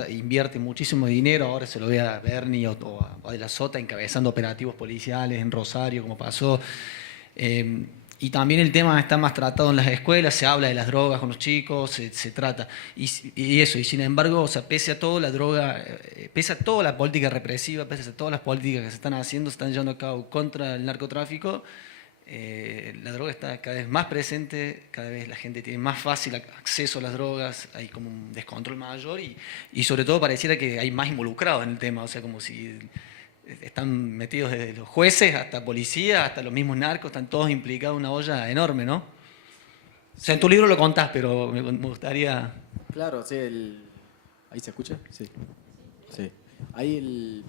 invierte muchísimo dinero, ahora se lo ve a Bernie o a De la Sota encabezando operativos policiales en Rosario, como pasó. Y también el tema está más tratado en las escuelas, se habla de las drogas con los chicos, se trata. Y sin embargo, o sea, pese a todo la droga, pese a toda la política represiva, pese a todas las políticas que se están haciendo, se están llevando a cabo contra el narcotráfico, la droga está cada vez más presente, cada vez la gente tiene más fácil acceso a las drogas, hay como un descontrol mayor y sobre todo pareciera que hay más involucrados en el tema, o sea, como si están metidos desde los jueces hasta policías, hasta los mismos narcos, están todos implicados en una olla enorme, ¿no? O sea, en tu libro lo contás, pero me gustaría... Claro, sí, ¿ahí se escucha? Sí. Sí. Ahí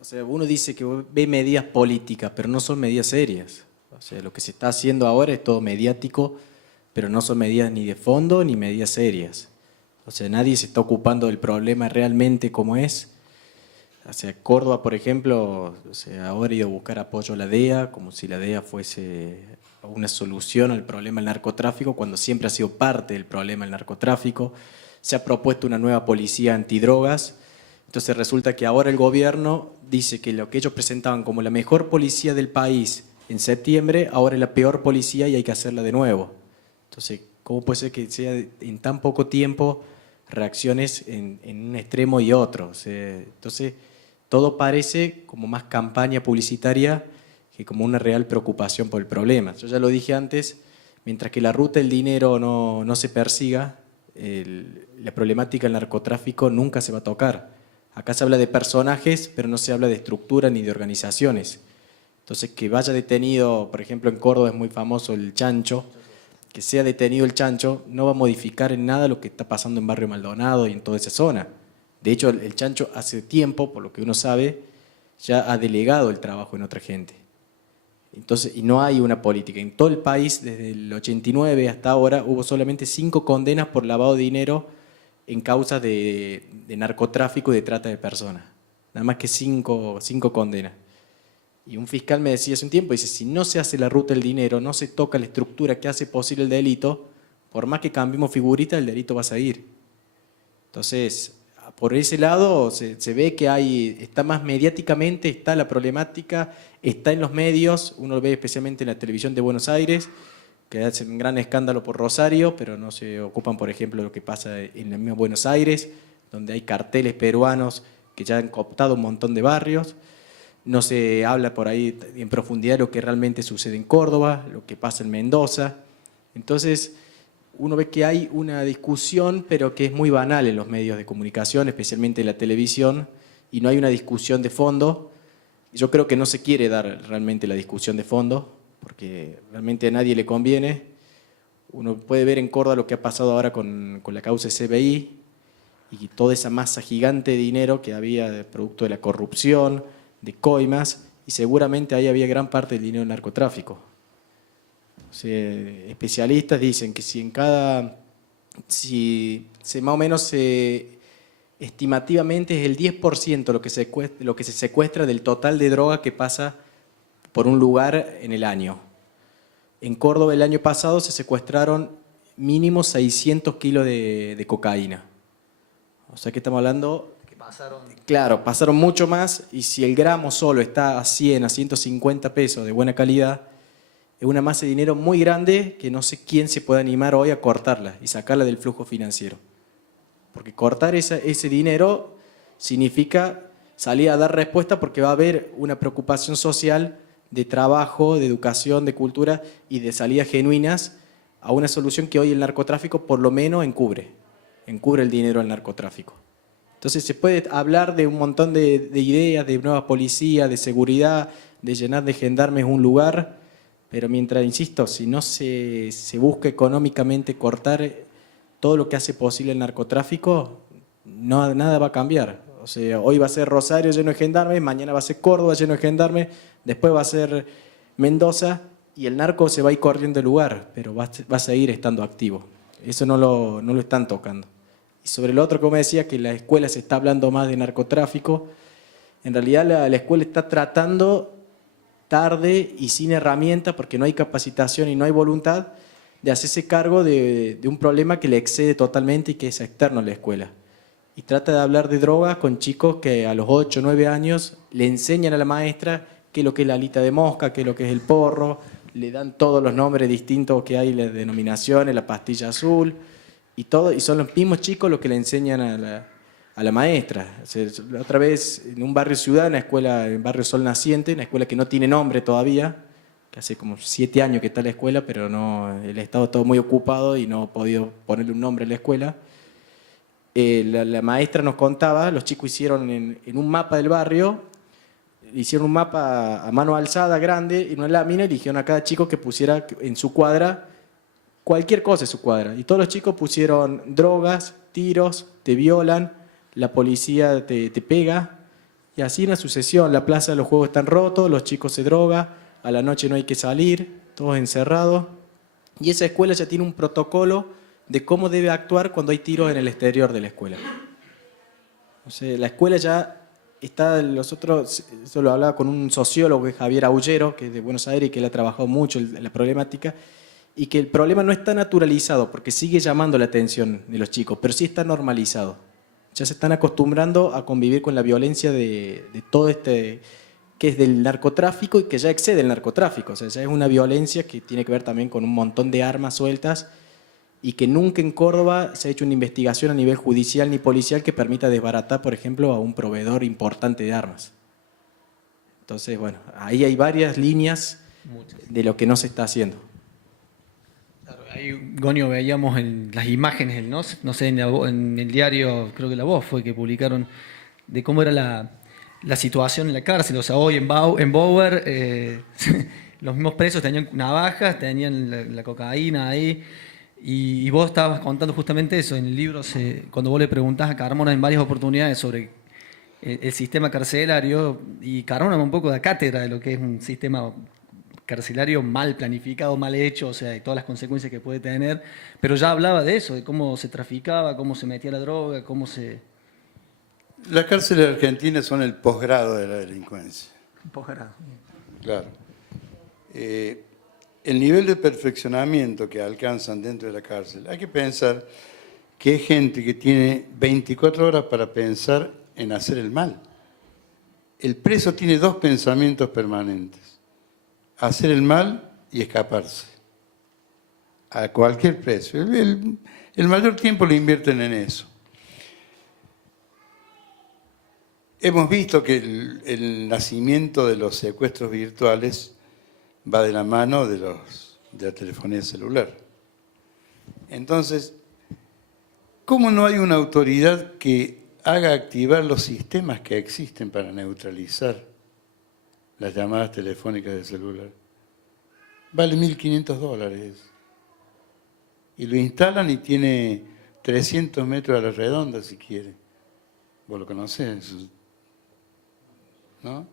o sea, uno dice que ve medidas políticas, pero no son medidas serias. O sea, lo que se está haciendo ahora es todo mediático, pero no son medidas ni de fondo ni medidas serias. O sea, nadie se está ocupando del problema realmente como es. O sea, Córdoba, por ejemplo, o sea, ahora ha ido a buscar apoyo a la DEA, como si la DEA fuese una solución al problema del narcotráfico, cuando siempre ha sido parte del problema del narcotráfico. Se ha propuesto una nueva policía antidrogas. Entonces resulta que ahora el gobierno dice que lo que ellos presentaban como la mejor policía del país en septiembre, ahora es la peor policía y hay que hacerla de nuevo. Entonces, ¿cómo puede ser que sea en tan poco tiempo reacciones en un extremo y otro? O sea, entonces, todo parece como más campaña publicitaria que como una real preocupación por el problema. Yo ya lo dije antes, mientras que la ruta del dinero no se persiga, la problemática del narcotráfico nunca se va a tocar. Acá se habla de personajes, pero no se habla de estructura ni de organizaciones. Entonces, que vaya detenido, por ejemplo, en Córdoba es muy famoso el Chancho, que sea detenido el Chancho no va a modificar en nada lo que está pasando en Barrio Maldonado y en toda esa zona. De hecho, el Chancho hace tiempo, por lo que uno sabe, ya ha delegado el trabajo en otra gente. Entonces, y no hay una política. En todo el país, desde el 89 hasta ahora, hubo solamente 5 condenas por lavado de dinero en causas de narcotráfico y de trata de personas. Nada más que 5 condenas. Y un fiscal me decía hace un tiempo, dice, si no se hace la ruta del dinero, no se toca la estructura que hace posible el delito, por más que cambiemos figurita, el delito va a seguir. Entonces, por ese lado se ve que está más mediáticamente, está la problemática, está en los medios, uno lo ve especialmente en la televisión de Buenos Aires, que hacen un gran escándalo por Rosario, pero no se ocupan, por ejemplo, de lo que pasa en la misma Buenos Aires, donde hay carteles peruanos que ya han cooptado un montón de barrios. No se habla por ahí en profundidad de lo que realmente sucede en Córdoba, lo que pasa en Mendoza. Entonces, uno ve que hay una discusión, pero que es muy banal en los medios de comunicación, especialmente en la televisión, y no hay una discusión de fondo. Yo creo que no se quiere dar realmente la discusión de fondo, porque realmente a nadie le conviene. Uno puede ver en Córdoba lo que ha pasado ahora con la causa de CBI y toda esa masa gigante de dinero que había de producto de la corrupción, de coimas, y seguramente ahí había gran parte del dinero del narcotráfico. O sea, especialistas dicen que si más o menos estimativamente es el 10% lo que se secuestra del total de droga que pasa por un lugar en el año. En Córdoba el año pasado se secuestraron mínimo 600 kilos de cocaína. O sea que estamos hablando... Claro, pasaron mucho más, y si el gramo solo está a 100, a 150 pesos de buena calidad, es una masa de dinero muy grande que no sé quién se puede animar hoy a cortarla y sacarla del flujo financiero. Porque cortar ese dinero significa salir a dar respuesta, porque va a haber una preocupación social de trabajo, de educación, de cultura y de salidas genuinas a una solución que hoy el narcotráfico por lo menos encubre el dinero al narcotráfico. Entonces se puede hablar de un montón de ideas, de nueva policía, de seguridad, de llenar de gendarmes un lugar, pero mientras, insisto, si no se busca económicamente cortar todo lo que hace posible el narcotráfico, no, nada va a cambiar. O sea, hoy va a ser Rosario lleno de gendarmes, mañana va a ser Córdoba lleno de gendarmes, después va a ser Mendoza y el narco se va a ir corriendo del lugar, pero va a seguir estando activo. Eso no lo están tocando. Y sobre lo otro, como decía, que en la escuela se está hablando más de narcotráfico, en realidad la escuela está tratando tarde y sin herramientas, porque no hay capacitación y no hay voluntad de hacerse cargo de un problema que le excede totalmente y que es externo a la escuela. Y trata de hablar de drogas con chicos que a los 8 o 9 años le enseñan a la maestra qué es lo que es la alita de mosca, qué es lo que es el porro, le dan todos los nombres distintos que hay, las denominaciones, la pastilla azul, y son los mismos chicos los que le enseñan a la maestra. O sea, la otra vez en un barrio ciudad, en una escuela, en barrio Sol Naciente, una escuela que no tiene nombre todavía, que hace como 7 años que está la escuela, pero no, el Estado está muy ocupado y no ha podido ponerle un nombre a la escuela. La maestra nos contaba, los chicos hicieron en un mapa del barrio, hicieron un mapa a mano alzada grande, en una lámina, y eligieron a cada chico que pusiera en su cuadra cualquier cosa en su cuadra. Y todos los chicos pusieron drogas, tiros, te violan, la policía te pega, y así una sucesión. La plaza de los juegos están rotos, los chicos se drogan, a la noche no hay que salir, todos encerrados. Y esa escuela ya tiene un protocolo de cómo debe actuar cuando hay tiros en el exterior de la escuela. O sea, la escuela ya está, eso lo hablaba con un sociólogo, que es Javier Aullero, que es de Buenos Aires y que él ha trabajado mucho en la problemática, y que el problema no está naturalizado, porque sigue llamando la atención de los chicos, pero sí está normalizado. Ya se están acostumbrando a convivir con la violencia de todo este, que es del narcotráfico y que ya excede el narcotráfico. O sea, ya es una violencia que tiene que ver también con un montón de armas sueltas, y que nunca en Córdoba se ha hecho una investigación a nivel judicial ni policial que permita desbaratar, por ejemplo, a un proveedor importante de armas. Entonces, bueno, ahí hay varias líneas de lo que no se está haciendo. Claro, ahí, Gonio, veíamos en las imágenes, ¿no? No sé, en el diario, creo que La Voz fue que publicaron, de cómo era la situación en la cárcel. O sea, hoy en Bower, los mismos presos tenían navajas, tenían la cocaína ahí. Y vos estabas contando justamente eso en el libro, cuando vos le preguntás a Carmona en varias oportunidades sobre el sistema carcelario, y Carmona un poco da cátedra de lo que es un sistema carcelario mal planificado, mal hecho, o sea, de todas las consecuencias que puede tener, pero ya hablaba de eso, de cómo se traficaba, cómo se metía la droga, cómo se... Las cárceles argentinas son el posgrado de la delincuencia. Posgrado. Claro. El nivel de perfeccionamiento que alcanzan dentro de la cárcel, hay que pensar que es gente que tiene 24 horas para pensar en hacer el mal. El preso tiene 2 pensamientos permanentes: hacer el mal y escaparse. A cualquier precio. El mayor tiempo lo invierten en eso. Hemos visto que el nacimiento de los secuestros virtuales va de la mano de la telefonía celular. Entonces, ¿cómo no hay una autoridad que haga activar los sistemas que existen para neutralizar las llamadas telefónicas de celular? Vale $1.500. Y lo instalan y tiene 300 metros a la redonda, si quiere. Vos lo conocés, ¿no?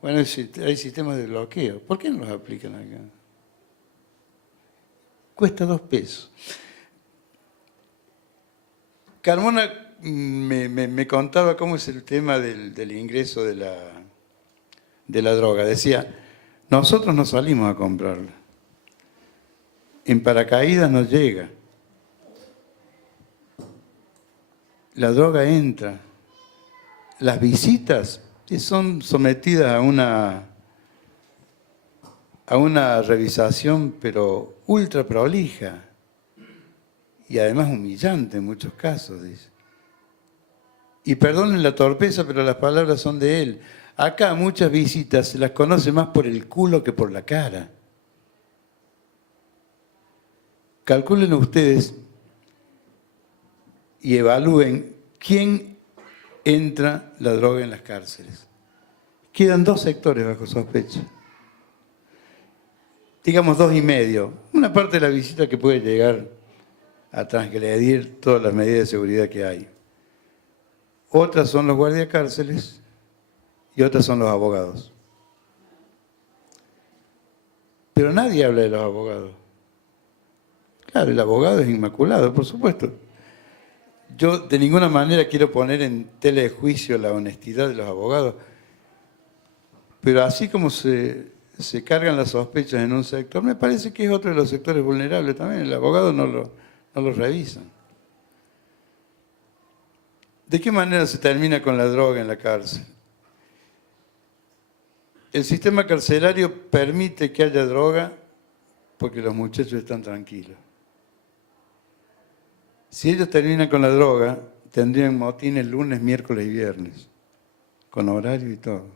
Bueno, hay sistemas de bloqueo. ¿Por qué no los aplican acá? Cuesta $2. Carmona me contaba cómo es el tema del ingreso de la droga. Decía, nosotros no salimos a comprarla. En paracaídas nos llega. La droga entra. Las visitas son sometidas a una revisación, pero ultra prolija y además humillante en muchos casos, dice. Y perdonen la torpeza, pero las palabras son de él. Acá muchas visitas se las conoce más por el culo que por la cara. Calculen ustedes y evalúen quién entra la droga en las cárceles. Quedan 2 sectores bajo sospecha. Digamos 2,5. Una parte de la visita que puede llegar a transgredir todas las medidas de seguridad que hay. Otras son los guardiacárceles y otras son los abogados. Pero nadie habla de los abogados. Claro, el abogado es inmaculado, por supuesto. Yo de ninguna manera quiero poner en tela de juicio la honestidad de los abogados, pero así como se cargan las sospechas en un sector, me parece que es otro de los sectores vulnerables también. El abogado no lo revisa. ¿De qué manera se termina con la droga en la cárcel? El sistema carcelario permite que haya droga porque los muchachos están tranquilos. Si ellos terminan con la droga, tendrían motines lunes, miércoles y viernes, con horario y todo.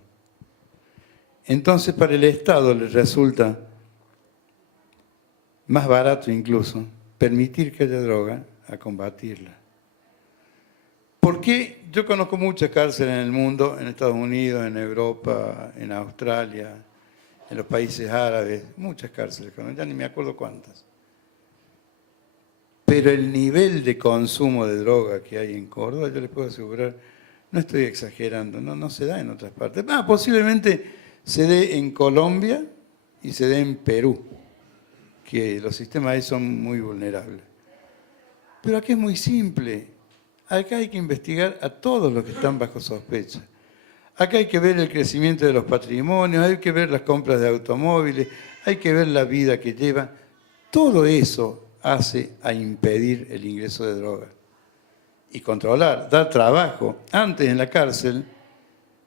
Entonces para el Estado les resulta más barato incluso permitir que haya droga a combatirla. ¿Por qué? Yo conozco muchas cárceles en el mundo, en Estados Unidos, en Europa, en Australia, en los países árabes, muchas cárceles, ya ni me acuerdo cuántas. Pero el nivel de consumo de droga que hay en Córdoba, yo les puedo asegurar, no estoy exagerando, no se da en otras partes. Posiblemente se dé en Colombia y se dé en Perú, que los sistemas ahí son muy vulnerables. Pero aquí es muy simple. Acá hay que investigar a todos los que están bajo sospecha. Acá hay que ver el crecimiento de los patrimonios, hay que ver las compras de automóviles, hay que ver la vida que llevan. Todo eso hace a impedir el ingreso de drogas. Y controlar, dar trabajo. Antes en la cárcel,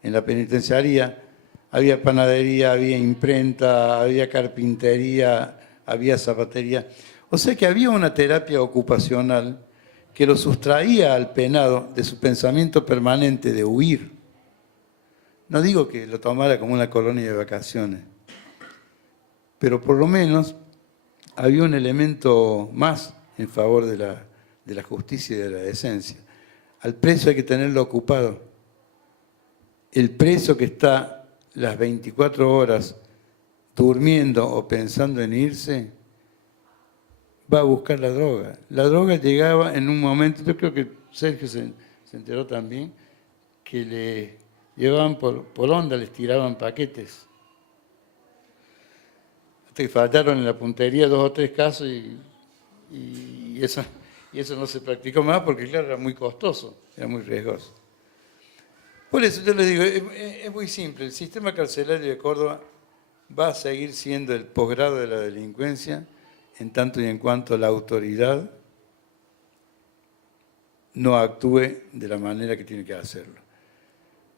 en la penitenciaría, había panadería, había imprenta, había carpintería, había zapatería. O sea que había una terapia ocupacional que lo sustraía al penado de su pensamiento permanente de huir. No digo que lo tomara como una colonia de vacaciones, pero por lo menos había un elemento más en favor de la justicia y de la decencia. Al preso hay que tenerlo ocupado. El preso que está las 24 horas durmiendo o pensando en irse, va a buscar la droga. La droga llegaba en un momento, yo creo que Sergio se enteró también, que le llevaban por onda, les tiraban paquetes. Hasta que fallaron en la puntería 2 o 3 casos y eso no se practicó más porque, claro, era muy costoso, era muy riesgoso. Por eso yo les digo, es muy simple, el sistema carcelario de Córdoba va a seguir siendo el posgrado de la delincuencia en tanto y en cuanto la autoridad no actúe de la manera que tiene que hacerlo.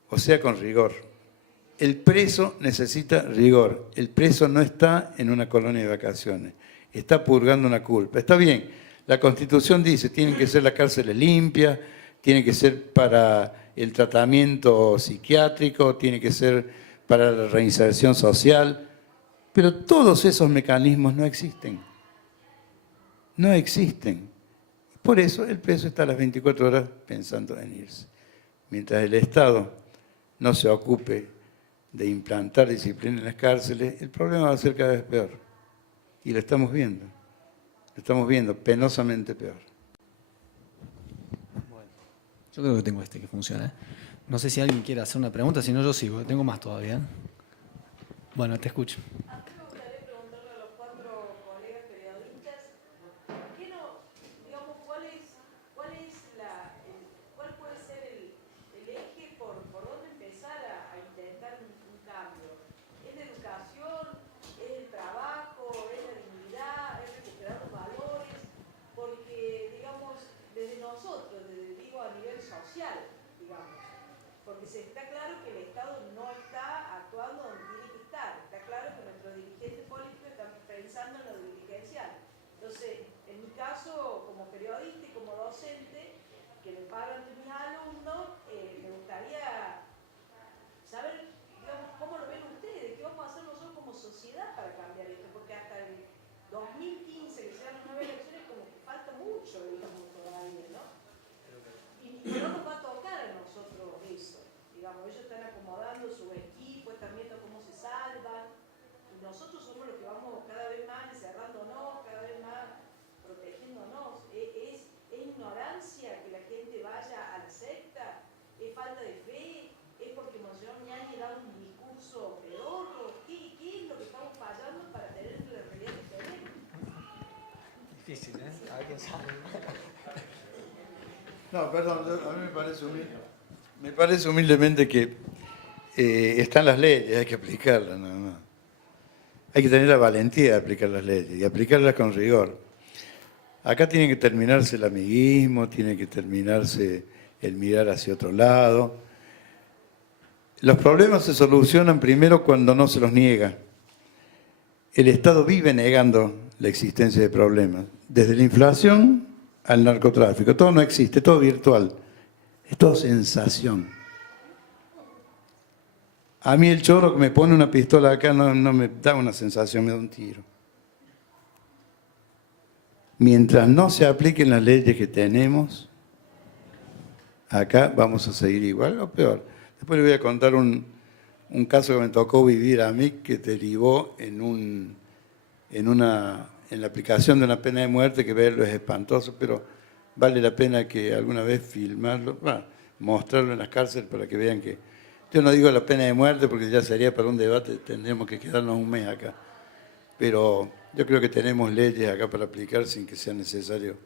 O sea, con rigor. El preso necesita rigor. El preso no está en una colonia de vacaciones. Está purgando una culpa. Está bien, la Constitución dice, tienen que ser las cárceles limpias, tiene que ser para el tratamiento psiquiátrico, tiene que ser para la reinserción social, pero todos esos mecanismos no existen. No existen. Por eso el preso está a las 24 horas pensando en irse. Mientras el Estado no se ocupe de implantar disciplina en las cárceles, el problema va a ser cada vez peor. Y lo estamos viendo. Lo estamos viendo, penosamente peor. Yo creo que tengo este que funciona. No sé si alguien quiere hacer una pregunta, si no yo sigo. Tengo más todavía. Bueno, te escucho. A mí me gustaría preguntarle a los 4 colegas periodistas, ¿qué no, digamos, cuál puede ser el eje por dónde empezar a intentar un cambio? ¿Es la educación? ¿Es el trabajo? ¿Es la dignidad? ¿Es recuperar los valores? Porque, digamos, desde nosotros, digo a nivel social, digamos, porque está claro que el Estado no está actuando donde tiene que estar. Está claro que nuestro No, perdón, a mí me parece humildemente que están las leyes, hay que aplicarlas nada más. Hay que tener la valentía de aplicar las leyes y aplicarlas con rigor. Acá tiene que terminarse el amiguismo, tiene que terminarse el mirar hacia otro lado. Los problemas se solucionan primero cuando no se los niega. El Estado vive negando la existencia de problemas, desde la inflación al narcotráfico. Todo no existe, todo virtual, es todo sensación. A mí el chorro que me pone una pistola acá no me da una sensación, me da un tiro. Mientras no se apliquen las leyes que tenemos, acá vamos a seguir igual o peor. Después les voy a contar un caso que me tocó vivir a mí que derivó en la aplicación de una pena de muerte, que verlo es espantoso, pero vale la pena que alguna vez filmarlo, mostrarlo en las cárceles para que vean que... Yo no digo la pena de muerte porque ya sería para un debate, tendríamos que quedarnos un mes acá. Pero yo creo que tenemos leyes acá para aplicar sin que sea necesario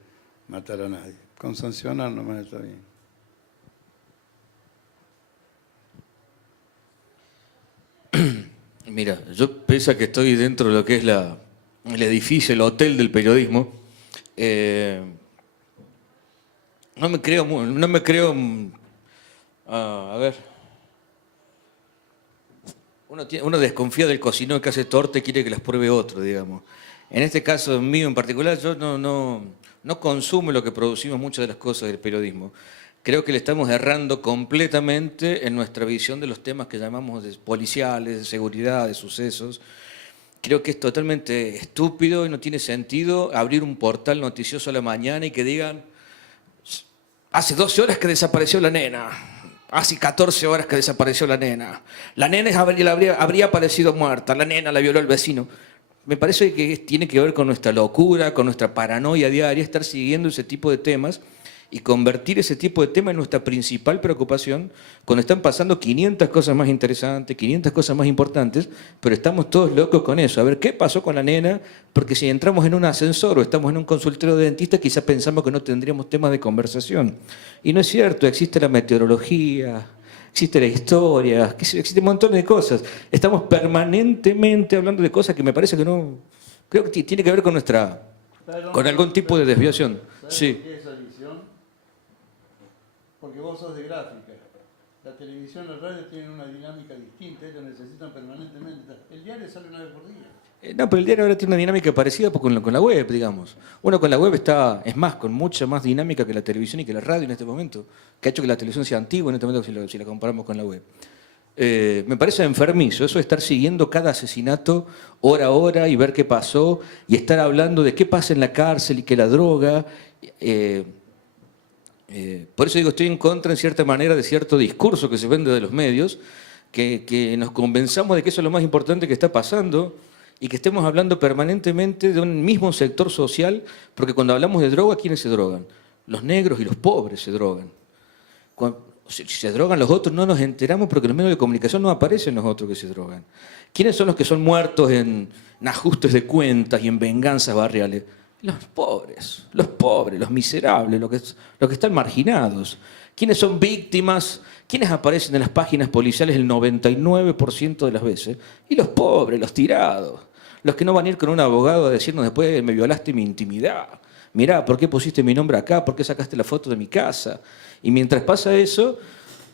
matar a nadie. Con sancionar nomás está bien. Mira, yo pese a que estoy dentro de lo que es el edificio, el hotel del periodismo, no me creo, a ver, uno desconfía del cocinero que hace torta y quiere que las pruebe otro, digamos. En este caso mío en particular, yo no consumo lo que producimos muchas de las cosas del periodismo. Creo que le estamos errando completamente en nuestra visión de los temas que llamamos de policiales, de seguridad, de sucesos. Creo que es totalmente estúpido y no tiene sentido abrir un portal noticioso a la mañana y que digan hace 12 horas que desapareció la nena, hace 14 horas que desapareció la nena habría aparecido muerta, la nena la violó el vecino. Me parece que tiene que ver con nuestra locura, con nuestra paranoia diaria, estar siguiendo ese tipo de temas y convertir ese tipo de temas en nuestra principal preocupación cuando están pasando 500 cosas más interesantes, 500 cosas más importantes, pero estamos todos locos con eso. A ver, ¿qué pasó con la nena? Porque si entramos en un ascensor o estamos en un consultorio de dentista, quizás pensamos que no tendríamos temas de conversación. Y no es cierto, existe la meteorología, existe la historia, existe un montón de cosas. Estamos permanentemente hablando de cosas que me parece que no... Creo que tiene que ver con con algún tipo de desviación. Sí. Porque vos sos de gráfica. La televisión y la radio tienen una dinámica distinta, ellos necesitan permanentemente. El diario sale una vez por día. No, pero el diario ahora tiene una dinámica parecida con la web, digamos. Uno con la web es más, con mucha más dinámica que la televisión y que la radio en este momento, que ha hecho que la televisión sea antigua en este momento si la comparamos con la web. Me parece enfermizo eso de estar siguiendo cada asesinato hora a hora y ver qué pasó y estar hablando de qué pasa en la cárcel y que la droga... por eso digo, estoy en contra en cierta manera de cierto discurso que se vende de los medios, que nos convenzamos de que eso es lo más importante que está pasando y que estemos hablando permanentemente de un mismo sector social, porque cuando hablamos de droga, ¿quiénes se drogan? Los negros y los pobres se drogan. Si se drogan los otros no nos enteramos porque en los medios de comunicación no aparecen los otros que se drogan. ¿Quiénes son los que son muertos en ajustes de cuentas y en venganzas barriales? Los pobres, los miserables, los que están marginados. ¿Quiénes son víctimas? ¿Quiénes aparecen en las páginas policiales el 99% de las veces? Y los pobres, los tirados. Los que no van a ir con un abogado a decirnos después, me violaste mi intimidad. Mirá, ¿por qué pusiste mi nombre acá? ¿Por qué sacaste la foto de mi casa? Y mientras pasa eso,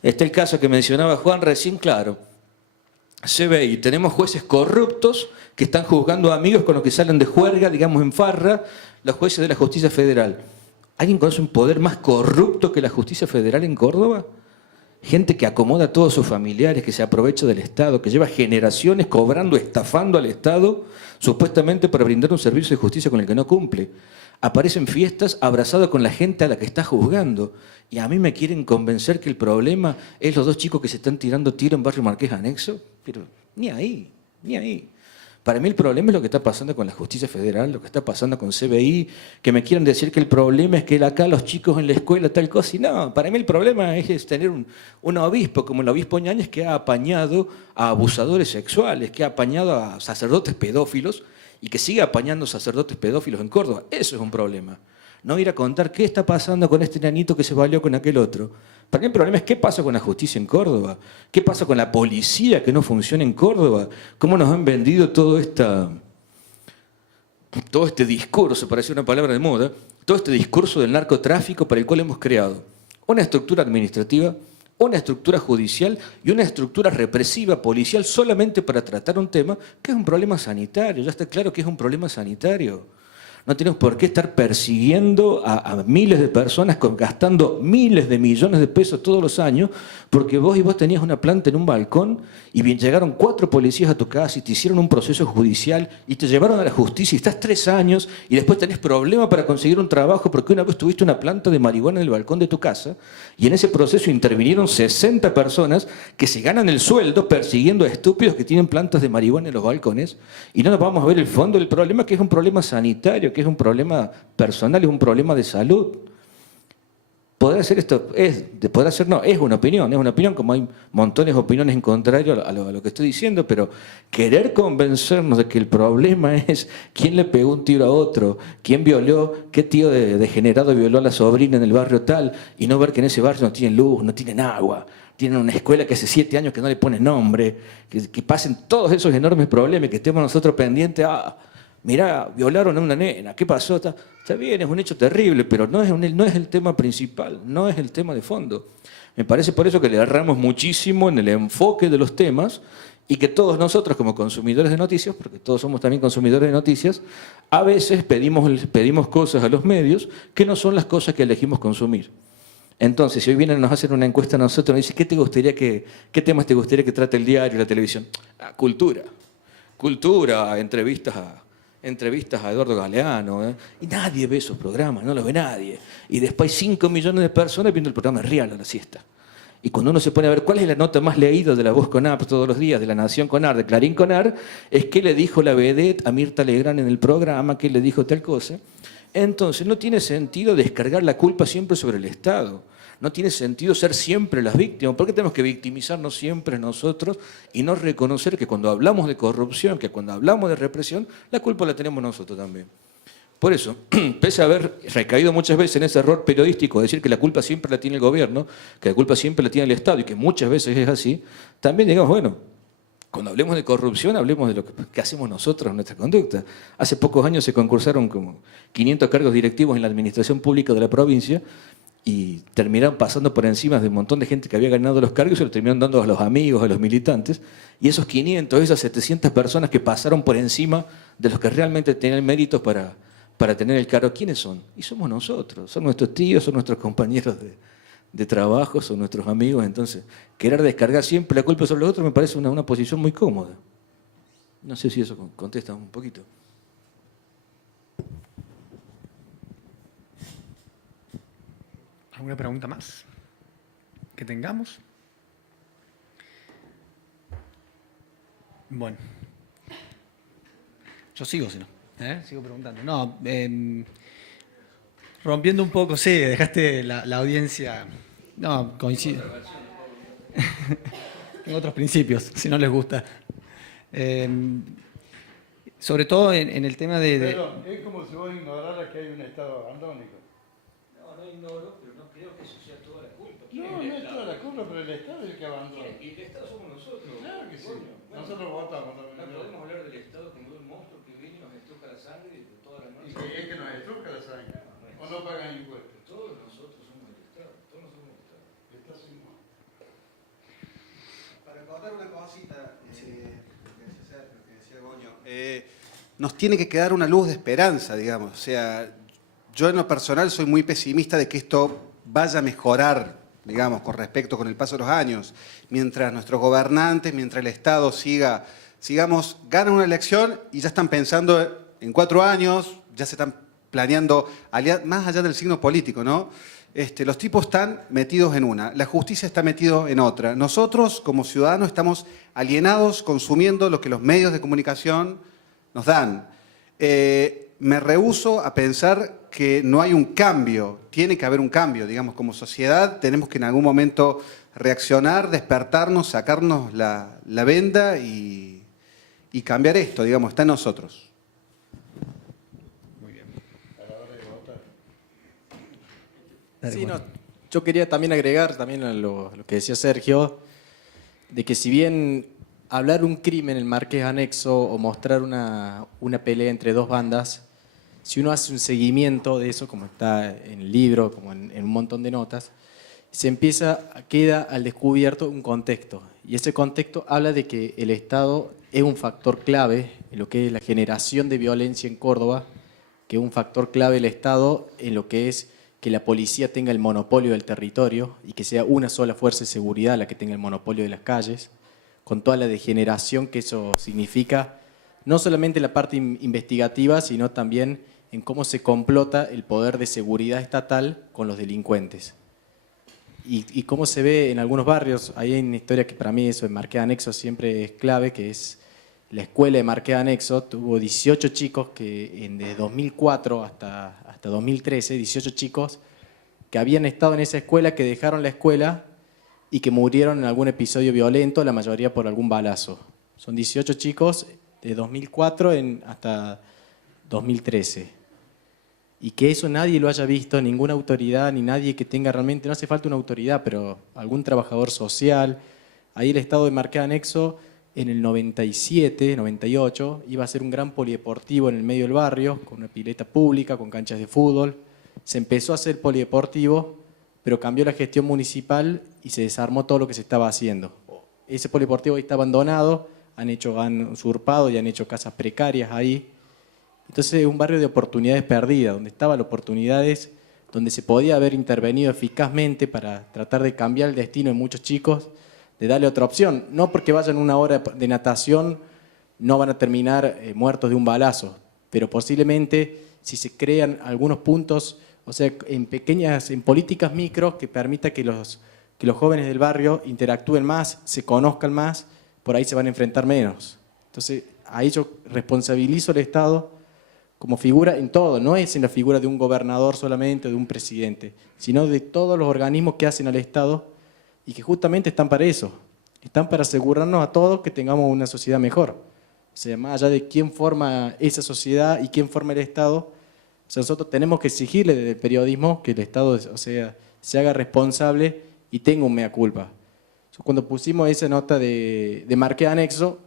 está el caso que mencionaba Juan recién, claro. CBI, tenemos jueces corruptos que están juzgando a amigos con los que salen de juerga, digamos en farra, los jueces de la justicia federal. ¿Alguien conoce un poder más corrupto que la justicia federal en Córdoba? Gente que acomoda a todos sus familiares, que se aprovecha del Estado, que lleva generaciones cobrando, estafando al Estado, supuestamente para brindar un servicio de justicia con el que no cumple. Aparecen fiestas abrazado con la gente a la que está juzgando. Y a mí me quieren convencer que el problema es los 2 chicos que se están tirando tiro en Barrio Marqués Anexo. Pero ni ahí, ni ahí. Para mí el problema es lo que está pasando con la justicia federal, lo que está pasando con CBI, que me quieren decir que el problema es que acá los chicos en la escuela tal cosa. Y no, para mí el problema es tener un obispo como el obispo Ñáñez que ha apañado a abusadores sexuales, que ha apañado a sacerdotes pedófilos y que sigue apañando sacerdotes pedófilos en Córdoba. Eso es un problema. No ir a contar qué está pasando con este nanito que se valió con aquel otro. Para mí el problema es qué pasa con la justicia en Córdoba, qué pasa con la policía que no funciona en Córdoba, cómo nos han vendido todo este discurso, parece una palabra de moda, todo este discurso del narcotráfico para el cual hemos creado una estructura administrativa, una estructura judicial y una estructura represiva policial solamente para tratar un tema que es un problema sanitario. Ya está claro que es un problema sanitario. No tenemos por qué estar persiguiendo a miles de personas gastando miles de millones de pesos todos los años porque vos tenías una planta en un balcón y bien llegaron 4 policías a tu casa y te hicieron un proceso judicial y te llevaron a la justicia y estás 3 años y después tenés problemas para conseguir un trabajo porque una vez tuviste una planta de marihuana en el balcón de tu casa y en ese proceso intervinieron 60 personas que se ganan el sueldo persiguiendo a estúpidos que tienen plantas de marihuana en los balcones y no nos vamos a ver el fondo del problema, que es un problema sanitario, que es un problema personal, es un problema de salud. Podrá ser esto, podrá ser no, es una opinión como hay montones de opiniones en contrario a lo que estoy diciendo, pero querer convencernos de que el problema es quién le pegó un tiro a otro, quién violó, qué tío degenerado violó a la sobrina en el barrio tal, y no ver que en ese barrio no tienen luz, no tienen agua, tienen una escuela que hace 7 años que no le pone nombre, que pasen todos esos enormes problemas, que estemos nosotros pendientes, mirá, violaron a una nena, ¿qué pasó? Está bien, es un hecho terrible, pero no es el tema principal, no es el tema de fondo. Me parece por eso que le erramos muchísimo en el enfoque de los temas y que todos nosotros como consumidores de noticias, porque todos somos también consumidores de noticias, a veces pedimos cosas a los medios que no son las cosas que elegimos consumir. Entonces, si hoy vienen y nos hacen una encuesta a nosotros, nos dicen, ¿qué temas te gustaría que trate el diario, la televisión? Cultura, entrevistas a Eduardo Galeano, y nadie ve esos programas, no los ve nadie. Y después hay 5 millones de personas viendo el programa Real a la siesta. Y cuando uno se pone a ver cuál es la nota más leída de La Voz con AR todos los días, de La Nación con AR, de Clarín con AR, es qué le dijo la vedette a Mirta Legrand en el programa, qué le dijo tal cosa. Entonces no tiene sentido descargar la culpa siempre sobre el Estado. No tiene sentido ser siempre las víctimas. ¿Por qué tenemos que victimizarnos siempre nosotros y no reconocer que cuando hablamos de corrupción, que cuando hablamos de represión, la culpa la tenemos nosotros también? Por eso, pese a haber recaído muchas veces en ese error periodístico de decir que la culpa siempre la tiene el gobierno, que la culpa siempre la tiene el Estado y que muchas veces es así, también digamos, bueno, cuando hablemos de corrupción, hablemos de lo que hacemos nosotros en nuestra conducta. Hace pocos años se concursaron como 500 cargos directivos en la administración pública de la provincia y terminaron pasando por encima de un montón de gente que había ganado los cargos y se los terminaron dando a los amigos, a los militantes. Y esos 500, esas 700 personas que pasaron por encima de los que realmente tenían méritos para tener el cargo, ¿quiénes son? Y somos nosotros, son nuestros tíos, son nuestros compañeros de trabajo, son nuestros amigos. Entonces, querer descargar siempre la culpa sobre los otros me parece una posición muy cómoda. No sé si eso contesta un poquito. ¿Alguna pregunta más que tengamos? Bueno. Yo sigo, si no. Sigo preguntando. No, rompiendo un poco, sí, dejaste la audiencia. No, coincido. Tengo otros principios, si no les gusta. Sobre todo en el tema de... Pero es como si vos ignoraras que hay un Estado abandónico. No ignoro, pero no creo que eso sea toda la culpa. No es toda la culpa, pero el Estado es el que abandona. Y el Estado somos nosotros. Claro que sí. Bueno, Nosotros votamos. no podemos hablar del Estado como de un monstruo que viene y nos estruja la sangre y toda la noche. Y que es que nos estruja la sangre. O no pagan impuestos. Todos nosotros somos el Estado. Todos nosotros somos el Estado. Está sin modo. Para contar una cosita, lo que decía Goño, nos tiene que quedar una luz de esperanza, digamos. O sea, yo en lo personal soy muy pesimista de que esto vaya a mejorar, digamos, con el paso de los años. Mientras nuestros gobernantes, mientras el Estado ganan una elección y ya están pensando en 4 años, ya se están planeando, más allá del signo político, ¿no? Los tipos están metidos en una, la justicia está metido en otra. Nosotros, como ciudadanos, estamos alienados consumiendo lo que los medios de comunicación nos dan. Me rehúso a pensar que no hay un cambio, tiene que haber un cambio, digamos, como sociedad tenemos que en algún momento reaccionar, despertarnos, sacarnos la venda y cambiar esto, digamos, está en nosotros. Muy bien. A la hora de votar. Dale, Sí, Juan. no, yo quería también agregar también a lo que decía Sergio, de que si bien hablar un crimen en el Marqués Anexo o mostrar una pelea entre dos bandas, si uno hace un seguimiento de eso, como está en el libro, como en un montón de notas, queda al descubierto un contexto. Y ese contexto habla de que el Estado es un factor clave en lo que es la generación de violencia en Córdoba, que es un factor clave el Estado en lo que es que la policía tenga el monopolio del territorio y que sea una sola fuerza de seguridad la que tenga el monopolio de las calles, con toda la degeneración que eso significa, no solamente en la parte investigativa, sino también en cómo se complota el poder de seguridad estatal con los delincuentes. Y cómo se ve en algunos barrios, ahí hay una historia que para mí eso en Marqués Anexo siempre es clave, que es la escuela de Marqués Anexo, tuvo 18 chicos que de 2004 hasta 2013, 18 chicos que habían estado en esa escuela, que dejaron la escuela y que murieron en algún episodio violento, la mayoría por algún balazo. Son 18 chicos de 2004 hasta 2013. Y que eso nadie lo haya visto, ninguna autoridad, ni nadie que tenga realmente, no hace falta una autoridad, pero algún trabajador social. Ahí el Estado de Marqués Anexo, en el 97, 98, iba a ser un gran polideportivo en el medio del barrio, con una pileta pública, con canchas de fútbol. Se empezó a hacer polideportivo, pero cambió la gestión municipal y se desarmó todo lo que se estaba haciendo. Ese polideportivo está abandonado, han usurpado y han hecho casas precarias ahí. Entonces es un barrio de oportunidades perdidas, donde estaban las oportunidades, donde se podía haber intervenido eficazmente para tratar de cambiar el destino de muchos chicos, de darle otra opción. No porque vayan una hora de natación, no van a terminar muertos de un balazo, pero posiblemente si se crean algunos puntos, o sea, en políticas micro que permita que los jóvenes del barrio interactúen más, se conozcan más, por ahí se van a enfrentar menos. Entonces ahí yo responsabilizo al Estado como figura en todo, no es en la figura de un gobernador solamente, de un presidente, sino de todos los organismos que hacen al Estado y que justamente están para eso, están para asegurarnos a todos que tengamos una sociedad mejor. O sea, más allá de quién forma esa sociedad y quién forma el Estado, o sea, nosotros tenemos que exigirle desde el periodismo que el Estado, o sea, se haga responsable y tenga un mea culpa. Cuando pusimos esa nota de Marqués Anexo,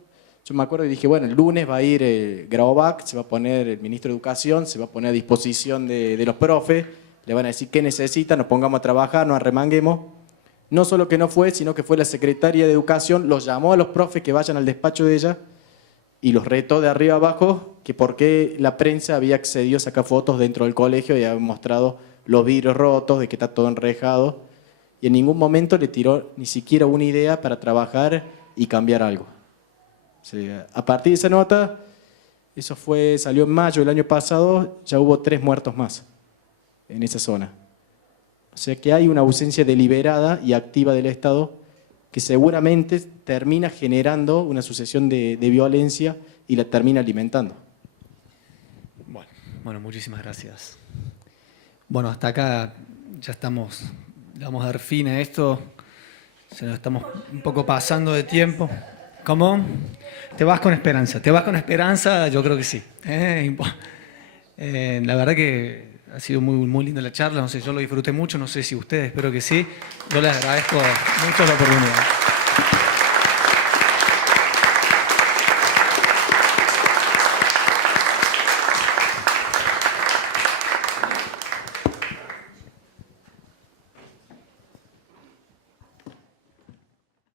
yo me acuerdo y dije, bueno, el lunes va a ir Graubach, se va a poner el ministro de Educación, se va a poner a disposición de los profes, le van a decir qué necesitan, nos pongamos a trabajar, nos arremanguemos. No solo que no fue, sino que fue la secretaria de Educación, los llamó a los profes que vayan al despacho de ella y los retó de arriba abajo que por qué la prensa había accedido a sacar fotos dentro del colegio y había mostrado los vidrios rotos, de que está todo enrejado. Y en ningún momento le tiró ni siquiera una idea para trabajar y cambiar algo. O sea, a partir de esa nota, salió en mayo del año pasado, ya hubo 3 muertos más en esa zona. O sea que hay una ausencia deliberada y activa del Estado que seguramente termina generando una sucesión de violencia y la termina alimentando. Bueno, muchísimas gracias. Bueno, hasta acá ya estamos, le vamos a dar fin a esto, se nos estamos un poco pasando de tiempo. ¿Cómo? Te vas con esperanza, yo creo que sí. La verdad que ha sido muy, muy linda la charla, no sé, yo lo disfruté mucho, no sé si ustedes, espero que sí. Yo les agradezco mucho la oportunidad.